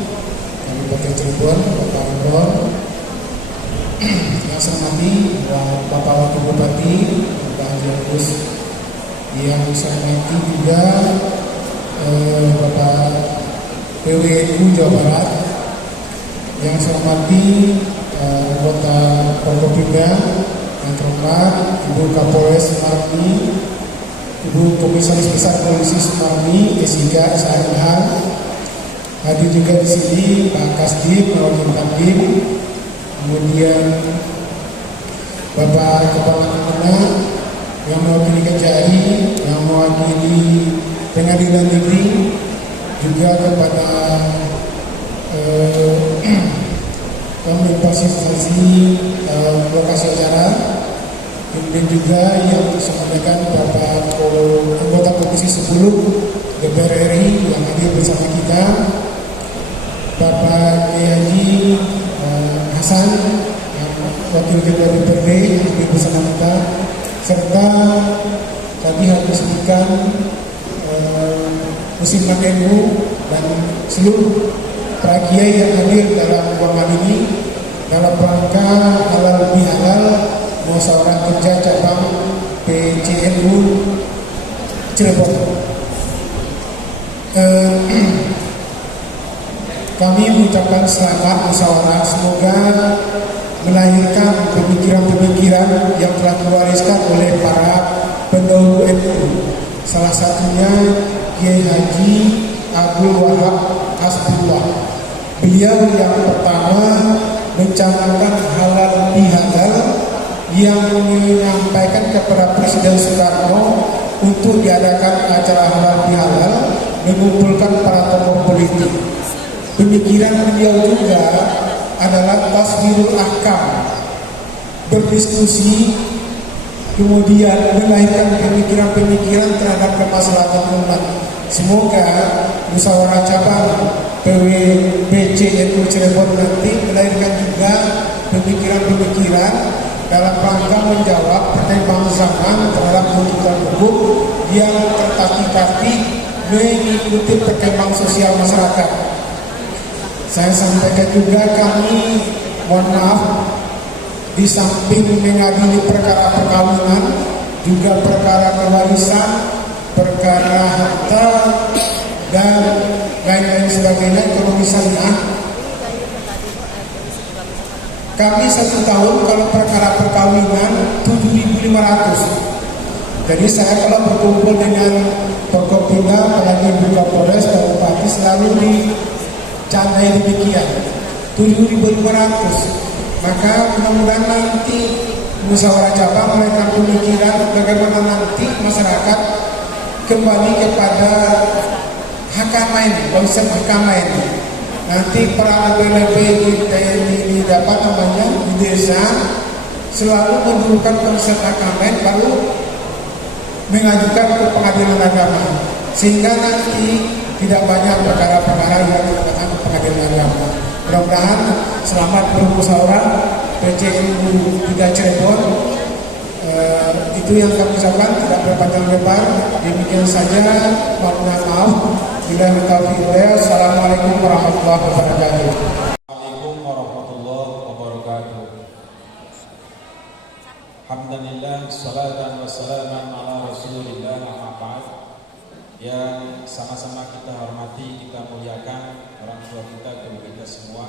Kabupaten Cirebon, Bapak Ridwan. Yang saya hormati Bapak Wakil Bupati, Bapak Haji Agus. Yang saya hormati juga Bapak PWNU Jawa Barat. Yang saya hormati anggota Forkopimda, yang terhormat Ibu Kapolres Sumarni, Ibu Komisaris Besar Polisi Sumarni, S3 SHMH. Hadir juga di sini Pak Kasdim, Wakil Kaddim, kemudian Bapak Kepala Kemenna yang mewakili Kejari, yang mewakili Pengadilan Negeri, juga kepada memfasilitasi lokasi acara, kemudian juga yang disampaikan Bapak anggota Komisi 10 DPR RI yang hadir bersama kita, Bapak Haji Hasan yang Wakil Ketua DPRD yang hadir bersama kita, serta tadi harus disebutkan Muslimat NU dan seluruh para kiai yang hadir dalam ruangan ini dalam rangka halal bihalal musyawarah kerja cabang PCNU Cirebon. Kami mengucapkan selamat musyawarah, semoga melahirkan pemikiran-pemikiran yang telah diwariskan oleh para pendahulu NU. Salah satunya Kiai Haji Abdul Wahab Hasbullah. Beliau yang pertama mencanangkan halal bihalal, yang menyampaikan kepada Presiden Soekarno untuk diadakan acara halal bihalal, mengumpulkan para tokoh politik. Pemikiran beliau juga adalah tasdirul ahkam, berdiskusi, kemudian melahirkan pemikiran-pemikiran terhadap kemaslahatan umat. Semoga musyawarah cabang PCNU Cirebon nanti melahirkan juga pemikiran-pemikiran dalam rangka menjawab perkembangan zaman terhadap tuntutan hukum yang tertati-tati mengikuti perkembangan sosial masyarakat. Saya sampaikan juga, kami mohon maaf, di samping mengadili perkara perkawinan, juga perkara kewarisan, perkara harta, dan lain-lain sebagainya, ekonomi syariah. Kami 1 tahun kalau perkara perkawinan 7.500. Jadi saya kalau berkumpul dengan Forkopimda, apalagi Ibu Kapolres, Pak Bupati, selalu dicandai demikian, 7.500. Maka mudah-mudahan nanti musyawarah cabang mereka pemikiran bagaimana nanti masyarakat kembali kepada hakamain, konsep hakamain. Nanti para lebih-lebih di dapat namanya di desa selalu mendulukan konsep hakamain, baru mengajukan ke pengadilan agama, sehingga nanti tidak banyak perkara-perkara yang dilakukan ke pengadilan agama. Mudah-mudahan selamat bermusyawarah PCNU 3 Cirebon. Itu yang kami ucapkan, tidak berpanjang lebar. Demikian saja, mohon maaf. Bila taufiq hidayah. Assalamualaikum warahmatullahi wabarakatuh. Assalamualaikum warahmatullahi wabarakatuh. Alhamdulillah, salatan wassalaman ala rasulillah, amma ba'd. Yang sama-sama kita hormati, kita muliakan orang tua kita, guru kita semua,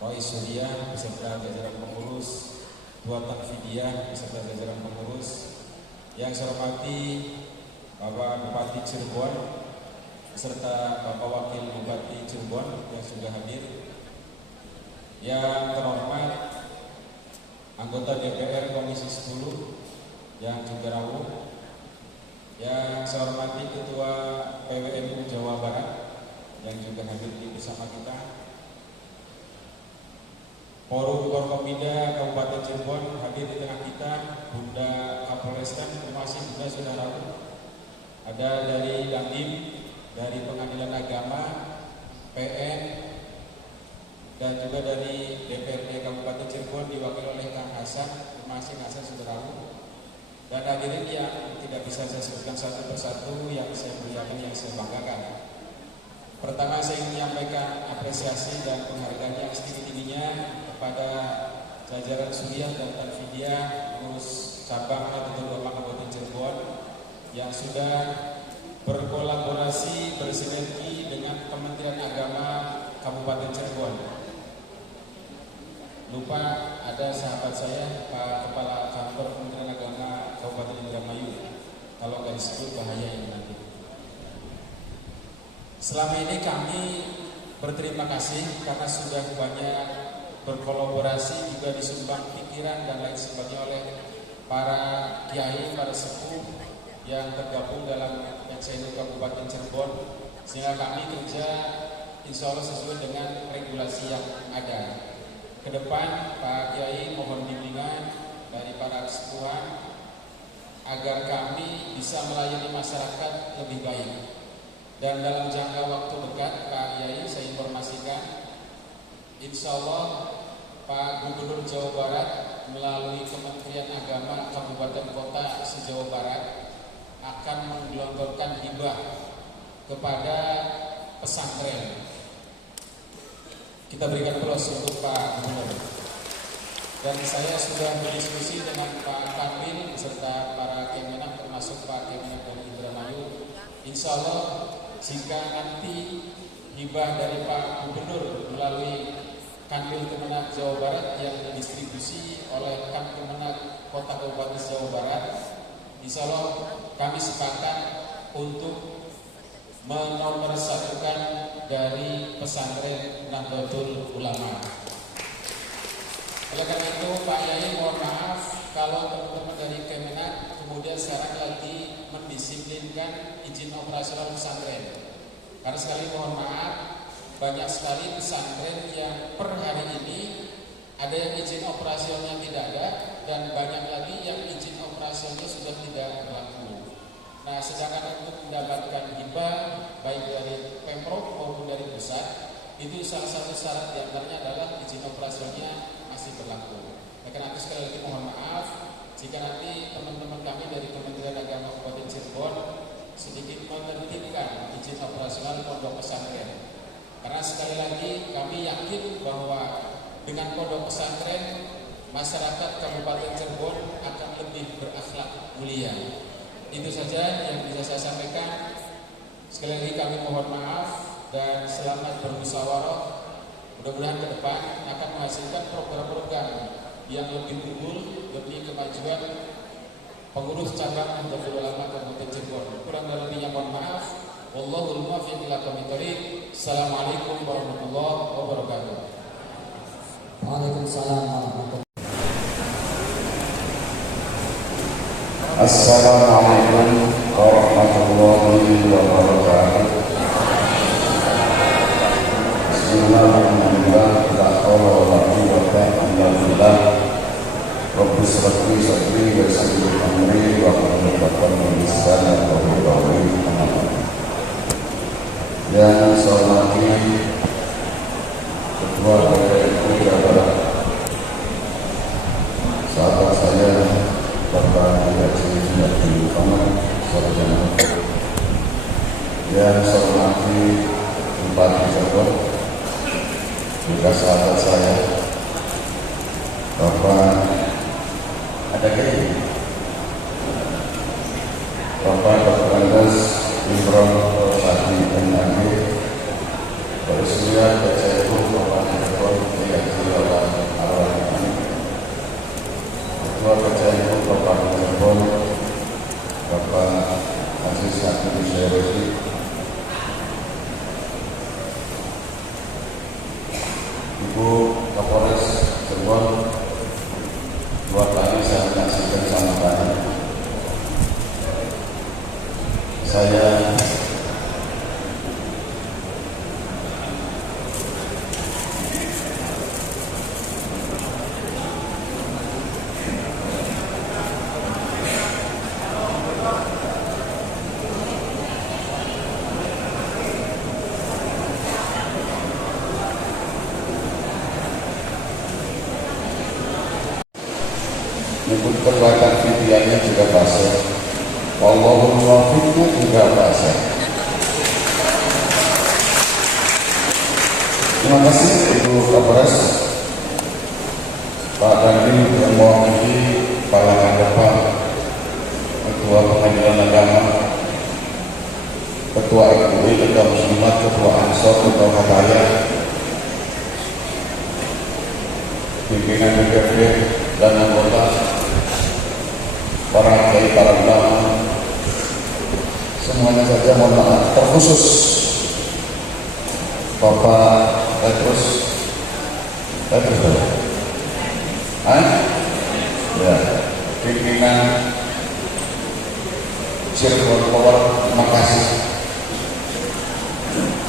Rois Suriah beserta jajaran pengurus, Dua Tanfidiyah beserta jajaran pengurus. Yang saya hormati Bapak Bupati Cirebon beserta Bapak Wakil Bupati Cirebon yang sudah hadir. Yang terhormat anggota DPR Komisi 10 yang juga rawuh. Yang saya hormati Ketua PWNU Jawa Barat yang juga hadir bersama kita. Forum Forkopimda Kabupaten Cirebon hadir di tengah kita. Bunda Kapolrestan, terima kasih Bunda sudah rawuh. Ada dari Dandim, dari Pengadilan Agama, PN, dan juga dari DPRD Kabupaten Cirebon diwakili oleh Kang Hasan. Terima kasih Kang Hasan sudah rawuh. Dan hadirin yang tidak bisa saya sebutkan satu persatu, yang saya muliakan, yang saya banggakan. Pertama, saya ingin menyampaikan apresiasi dan penghargaan yang setinggi-tingginya kepada jajaran Suriah dan Tanfidiyah, pengurus cabang Nahdlatul Ulama Kabupaten Cirebon yang sudah berkolaborasi, bersinergi dengan Kementerian Agama Kabupaten Cirebon. Lupa ada sahabat saya, Pak Kepala Kantor Kementerian Agama Kabupaten Indramayu. Kalau nggak disebut bahaya ini nanti. Selama ini kami berterima kasih karena sudah banyak berkolaborasi, juga disumbang pikiran dan lain sebagainya oleh para kiai, para sepuh yang tergabung dalam PCNU Kabupaten Cirebon, sehingga kami kerja insya Allah sesuai dengan regulasi yang ada. Kedepan Pak Kiai mohon bimbingan dari para kesepuhan agar kami bisa melayani masyarakat lebih baik. Dan dalam jangka waktu dekat Pak Kiai, saya informasikan insya Allah Pak Gubernur Jawa Barat melalui Kementerian Agama Kabupaten Kota se-Jawa Barat akan menggelontorkan hibah kepada pesantren. Kita berikan plus untuk Pak Gubernur. Dan saya sudah berdiskusi dengan Pak Kamil beserta para Kemenak, termasuk Pak Kemenak dari Indramayu. Insya Allah jika nanti hibah dari Pak Gubernur melalui Kanwil Kemenak Jawa Barat yang didistribusi oleh Kan Kemenak Kota Kabupaten Jawa Barat, insya Allah kami sepakat untuk menomorsatukan dari pesantren Nahdlatul Ulama. Oleh karena itu Pak Yai mohon maaf kalau teman-teman dari Kemenak kemudian sekarang lagi mendisiplinkan izin operasional pesantren. Karena sekali mohon maaf, banyak sekali pesantren yang per hari ini ada yang izin operasionalnya tidak ada, dan banyak lagi yang izin operasionalnya sudah tidak berlaku. Nah, sedangkan untuk mendapatkan hibah baik dari Pemprov maupun dari pusat, itu salah satu syarat diantaranya adalah izin operasionalnya masih berlaku. Nah, karena itu sekali lagi mohon maaf jika nanti teman-teman kami dari Kementerian Agama Kabupaten Cirebon sedikit menertibkan izin operasional pondok pesantren. Karena sekali lagi kami yakin bahwa dengan pondok pesantren masyarakat Kabupaten Cirebon akan lebih berakhlak mulia. Itu saja yang bisa saya sampaikan. Sekali lagi kami mohon maaf dan selamat bermusyawarah. Mudah-mudahan ke depan akan menghasilkan program-program yang lebih unggul demi kemajuan pengurus cabang Nahdlatul Ulama Kabupaten Cirebon. Kurang lebihnya mohon maaf. Wallahul muwaffiq ila aqwamit thoriq. Assalamualaikum warahmatullahi wabarakatuh. Waalaikumsalam warahmatullahi wabarakatuh. Assalamualaikum warahmatullahi wabarakatuh. Bismillahirrahmanirrahim. La haula wala quwwata illa billah. Rabbi shrah li sadri wa yassir li amri wa hlul 'uqdatam min lisani yafqahu qawli. Yang saya hormati Ketua yang saya hormati Bupati Cirebon, juga sahabat saya Bapak ada kayaknya Bapak Dr. Andes Imron Rosadi MAG, Presiden PCU Bapak Cirebon Bapak Arwani, Ketua PCU Bapak Cirebon Bapak Aziz Hakim Syairozi, Ibu Kapolres Cirebon, dua kali saya menyaksikan sambutannya. Saya menyebutkan bahkan fidyahnya juga bahasa Wallahul muwaffiqnya juga bahasa. Terima kasih Ibu Kapolres, Pak Dandim yang mewakili palangan depan, Ketua Pengadilan Agama, Ketua MUI, Ketua Muslimat, Ketua Ansor, Ketua Khataya, pimpinan DPRD dan anggota, para kiai, para ulama, semuanya saja mohon maaf, terkhusus Bapak Petrus ya, pimpinan Cirebon Power, terima kasih.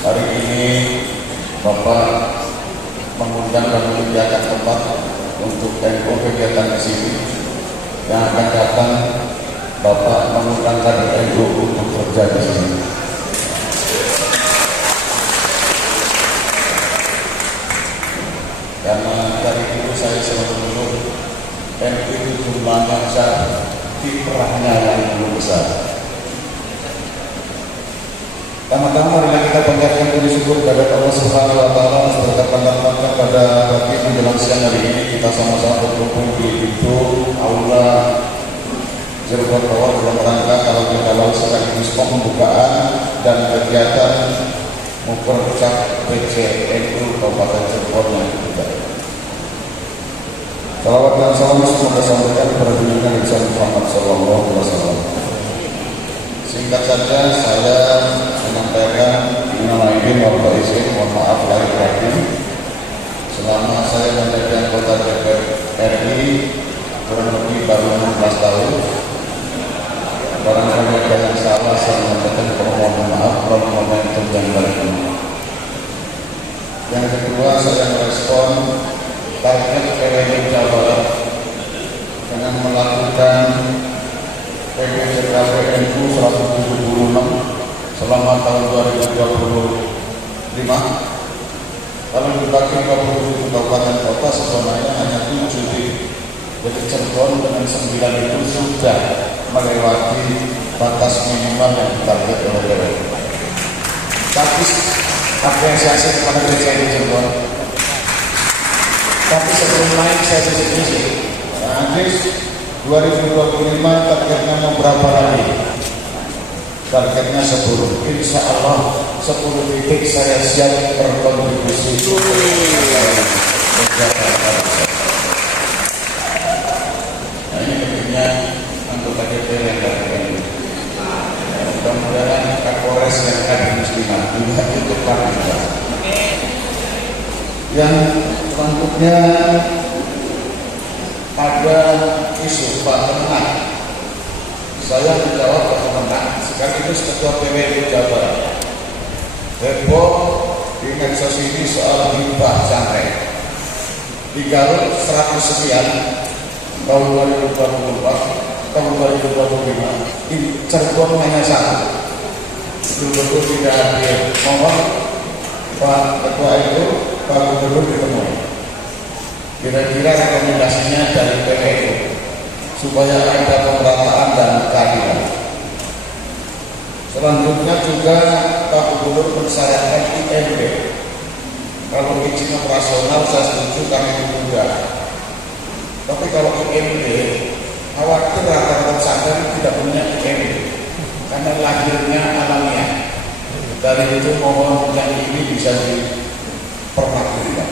Hari ini Bapak mengundang dan menyediakan tempat untuk NU kegiatan di sini. Yang akan datang Bapak mengundang kader NU untuk kerja di sini. Karena dari dulu saya selalu menurut NU itu jumlahnya besar, kiprahnya yang belum besar. Pertama-tama marilah kita panjatkan puji syukur kepada Allah Subhanahu wa taala serta panjatkan pada bagi menjelang siang hari ini kita sama-sama berkumpul di pintu aula Cirebon Power dalam rangka kalau sekaligus pembukaan dan kegiatan mempercap PCNU Kabupaten Cirebon yang ketiga. Salawat dan salam semoga sampaikan kepada junjungan Nabi Muhammad sallallahu alaihi wasallam. Singkat saja saya menyampaikan minal aidin wal faizin, mohon maaf lahir batin. Selama saya menjadi anggota DPR RI kurang lebih baru 16 tahun. Barangkali ada yang salah, saya menyampaikan permohonan maaf kalau momentum yang baik ini. Yang kedua, saya merespon target PWNU Jawa Barat dengan melakukan PPJKP NU 176 selama tahun 2025. Kalau dibagi 27 kabupaten kota sebenarnya hanya 7 titik. Jadi Cirebon dengan 9 itu sudah melewati batas minimal yang ditarget oleh PWNU. Tapi apresiasi kepada PCNU Cirebon. Tapi sebelum naik saya bisik-bisik, Andris 2025 targetnya mau berapa lagi? Targetnya 10. Insya Allah 10 titik saya siap berkontribusi. Nah ini pentingnya anggota DPR yang datang. Mudah-mudahan Kapolres yang ada di Muslimat juga ikut partisipasi. Yang selanjutnya ada isu Pak Menang. Saya menjawab Pak Menang sekaligus Ketua PWNU Jawa Barat. Heboh di medsos ini soal hibah santai. Di Garut 100 sekian tahun 2024, tahun 2025 di Cirebon hanya 1. Betul-betul tidak hadir. Mohon Pak Ketua itu, Pak Gubernur ditemui. Kira-kira rekomendasinya dari PWNU supaya ada pemerataan dan keadilan. Selanjutnya juga Pak Gubernur mensyariatkan IMB. Kalau izin operasional saya setuju kami ditunda. Tapi kalau IMB, khawatir rata-rata pesantren tidak punya IMB karena lahirnya alamiah. Dari itu mohon yang ini bisa diperhatikan.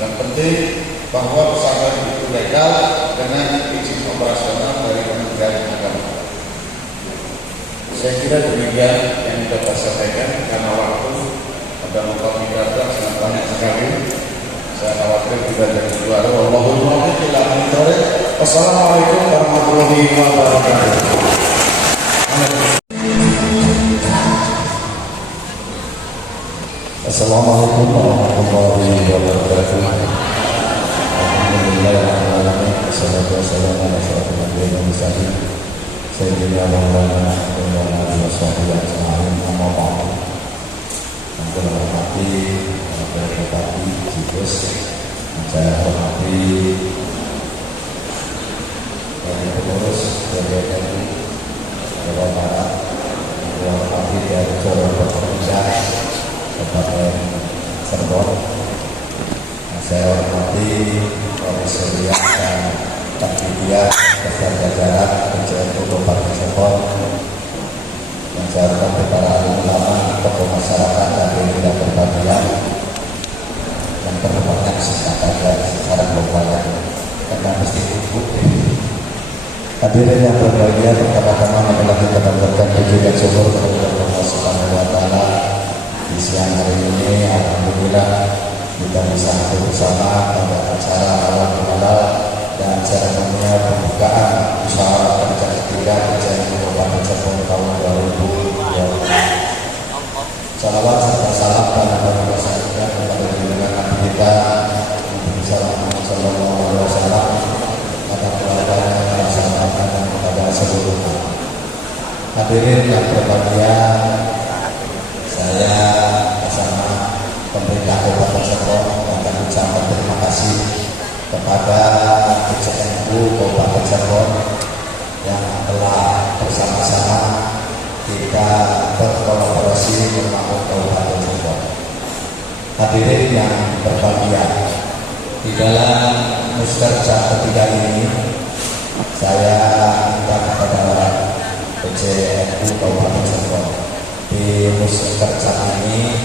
Yang penting bahwa pesantren itu legal dengan izin operasional dari Kementerian Agama. Saya kira demikian yang dapat saya sampaikan karena waktu ada lupa migrasi sangat banyak sekali. Saya khawatir tidak jadi juara. Wassalamualaikum warahmatullahi wabarakatuh. Assalamualaikum warahmatullahi wabarakatuh. Alhamdulillahirrahmanirrahim. Wassalatu wassalamu ala asyrofil anbiya'i wal mursalin sayyidina Maulana wa ala washabihi ajma'in. Amma ba'du. Yang saya hormati Bapak Bupati Jibus, saya hormati dari pengurus DPRD Jawa Barat, saya hormati dari Jawa Barat, Kabupaten Cirebon. Saya hormati Profesor dan Pak Widya beserta jajaran PCNU Kabupaten Cirebon. Yang saya hormati para ulama, tokoh masyarakat dan tidak berbahagia yang terhormat singkat saja secara global karena mesti ikut. Hadirin yang berbahagia, pertama-tama adalah kita panjatkan puji dan syukur kepada Allah Subhanahu wa Ta'ala. Di siang hari ini, alhamdulillah kita bisa bersama pada acara halal bihalal dan seremonial pembukaan musyawarah kerja ketiga PCNU Kabupaten Cirebon tahun 2020. Salawat serta salam pada Nabi Rasulullah kepada junjungan Nabi kita Nabi Sallallahu Alaihi Wasallam, pada keluarganya, para sahabatnya dan kepada seluruhnya. Hadirin yang berbahagia, saya bersama pemerintah Kabupaten Cirebon akan ucapkan terima kasih kepada PCNU Kabupaten Cirebon yang telah bersama-sama kita berkolaborasi membangun Kabupaten Cirebon. Hadirin yang berbahagia, di dalam muskerja ketiga ini saya minta kepada PCNU Kabupaten Cirebon, di muskerja ini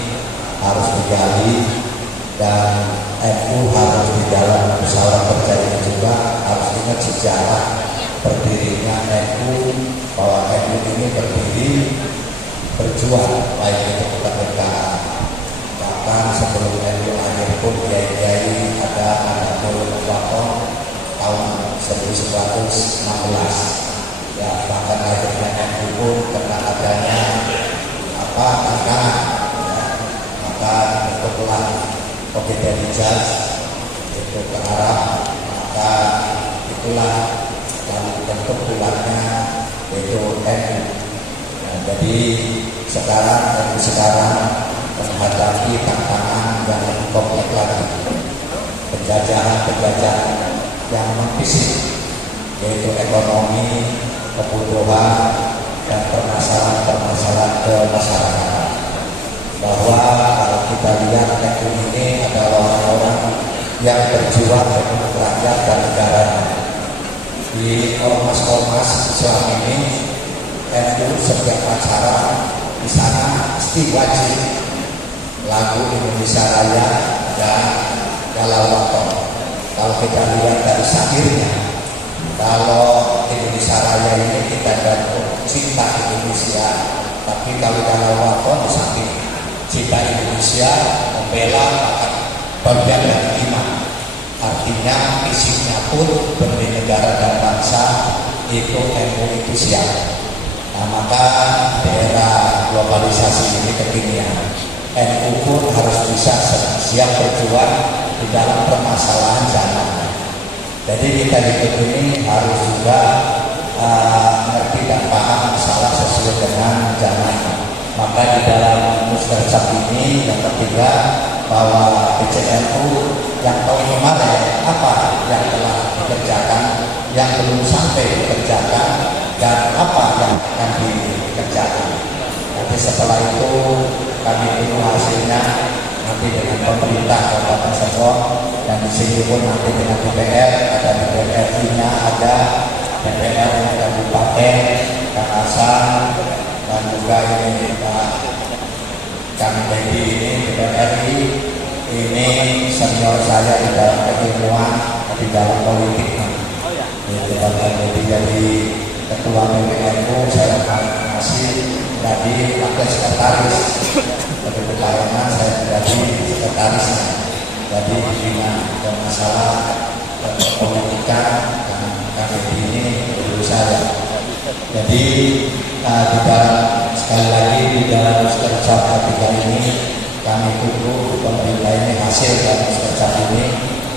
harus digali dan NU harus di dalam musyawarah kerja ini juga harus ingat sejarah berdirinya NU, bahwa NU ini berdiri berjuang baik itu kemerdekaan, bahkan sebelum NU lahir pun kiai-kiai ada Nahdlatul Ulama tahun 1916 ya, bahkan lahirnya NU pun karena adanya tantangan ya, maka berkumpulan Komite Rijal itu ke arah, maka itulah yang bentuk bulannya yaitu NU. Jadi sekarang menghadapi tantangan yang lebih kompleks lagi, penjajahan yang memfisik, yaitu ekonomi, kebutuhan dan permasalahan kemasyarakatan. Bahwa kalau kita lihat NU ini adalah orang-orang yang berjuang untuk rakyat dan negara. Di ormas-ormas Islam ini, NU setiap acara di sana mesti wajib lagu Indonesia Raya dan Galau Waton. Kalau kita lihat dari syairnya, kalau Indonesia Raya ini kita bantu cinta Indonesia, tapi kalau Galau Waton di samping cinta Indonesia membela bagian dari iman. Artinya fisiknya pun berdiri negara dan bangsa itu NU itu siap. Nah, maka di era globalisasi ini kekinian, NU pun harus bisa siap berjuang di dalam permasalahan zaman. Jadi kita di ini harus juga mengerti dan paham masalah sesuai dengan zaman. Maka di dalam muskercap ini yang ketiga, bahwa PCNU yang tahun kemarin apa yang telah dikerjakan, yang belum sampai dikerjakan, dan apa yang akan dikerjakan. Nanti setelah itu kami tunggu hasilnya nanti dengan pemerintah Kabupaten Serpong, dan di sini pun nanti dengan DPR, ada DPR RI-nya, ada DPR yang Kabupaten, Kang Hasan, dan juga ini Pak Kang Dedi, ini DPR RI, ini senior saya di dalam keilmuan, di dalam politik. Jadi ketua PWNU, saya masih tadi wakil sekretaris, tapi karena saya menjadi sekretaris, jadi bina masalah pendidikan dan KPD ini dulu saya. Jadi di dalam, sekali lagi di dalam kerja ketiga ini kami tunggu pemerintah ini hasil dari kerja ini,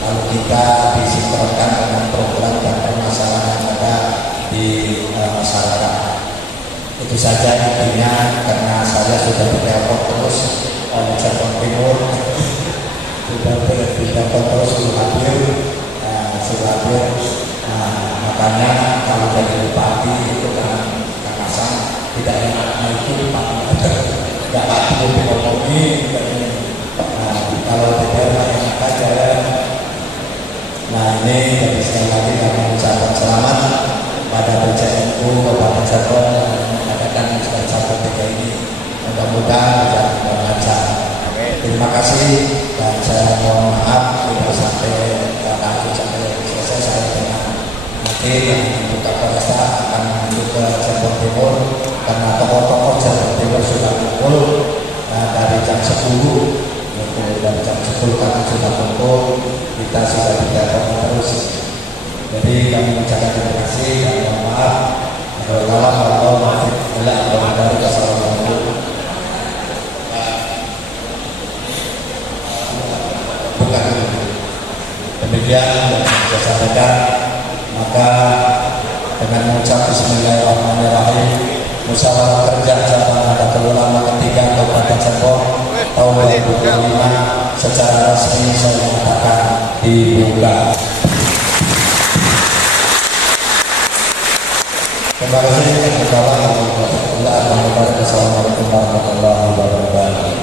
lalu kita disinkronkan dengan program dan permasalahan yang ada di masyarakat. Itu saja intinya, karena saya sudah ditelepon terus oleh Serpong Timur, sudah ditelepon terus sudah hadir, makanya kalau jadi bupati itu kan Hasan tidak enaknya itu tidak pasti ekonomi, kalau daerah enak aja. Nah ini dari sekali lagi kami mengucapkan selamat pada PCNU Kabupaten Serpong mengadakan kerja ketiga ini, mudah-mudahan bisa berlancar. Terima kasih, dan saya mohon maaf tidak sampai selesai. Saya dengan nanti yang membuka pesta akan menuju ke Serpong Timur, karena tokoh-tokoh Serpong Timur sudah kumpul dari jam 10. Dan jam 10 kami sudah kumpul, kita sudah ditelepon terus. Jadi kami mengucapkan terima kasih dan mohon maaf. Demikian yang saya sampaikan, maka dengan mengucap Bismillahirrahmanirrahim, musyawarah kerja cabang Nahdlatul Ulama ketiga Kabupaten Serpong tahun 2025 secara resmi saya nyatakan dibuka. Terima kasih. Assalamualaikum warahmatullahi wabarakatuh.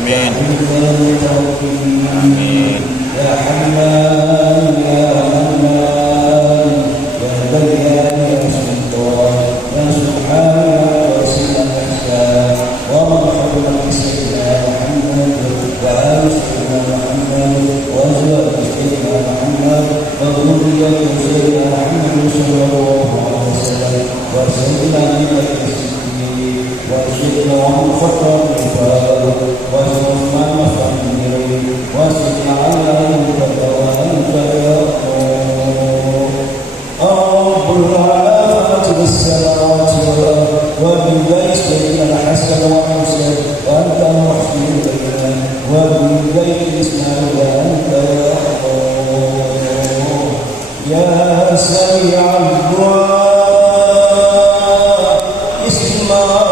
Amin. Amin. Ya Rahman ya Rahman ya Bayyan ya Sultan ya Subhan ya Wasil al-Ihsan wa marhaban bi sayyidina Muhammad wa ali sayyidina Muhammad wa azwaj sayyidina Muhammad wa dhurriyyat sayyidina Muhammad sallallahu alaihi wasallam wa sayyidina وسيدنا الخطاب الفاروق وسيدنا محمد وسيدنا علي وأنت يا رب العالمين بالسماوات والأرض وبالبيت سيدنا الحسن والحسين وأنت المحسن البيان وبالبيت الإسلام وأنت يا سميع الدعاء اسمع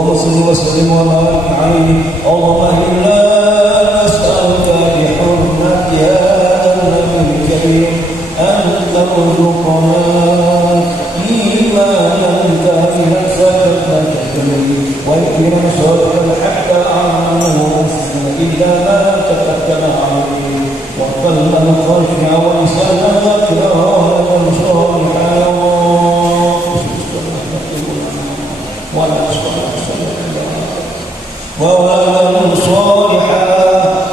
اللهم صل وسلم وبارك عليه اللهم إنا نسألك بحرمة هذا النبي الكريم أن ترزقنا إيمانا دائما ثابتا ويكرم صالحا حتى أعلمه إلا ما تقدم عليه وقلبا خاشعا ولسانا ذاكرا ولدا صالحا وولدا صالحا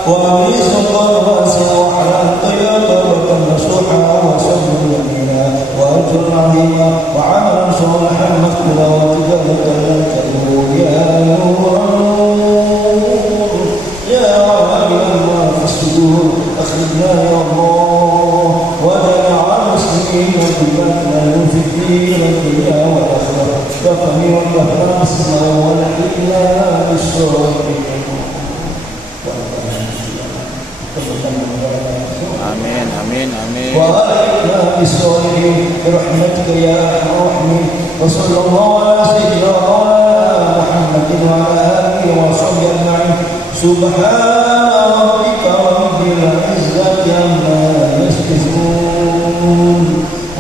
ورزقا واسعا وحياة طيبة نصوحا وسلما جميلا وأجرا عظيما وعملا صالحا مقبولا وتجارة لا تدور يا نور يا عالما ما في الصدور أخرجنا يا الله وجمع المسلمين ببلدنا في الدين والدنيا والآخرة كفني والبهنا اسما ونحينا بالصالحين Amin, amin, amin. وألحقنا بالصالحين برحمتك يا أرحم الراحمين وصلى الله على سيدنا مولانا محمد وعلى آله وصحبه أجمعين سبحان ربك رب العزة عما يصفون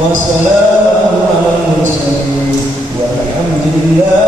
وسلام على المرسلين والحمد لله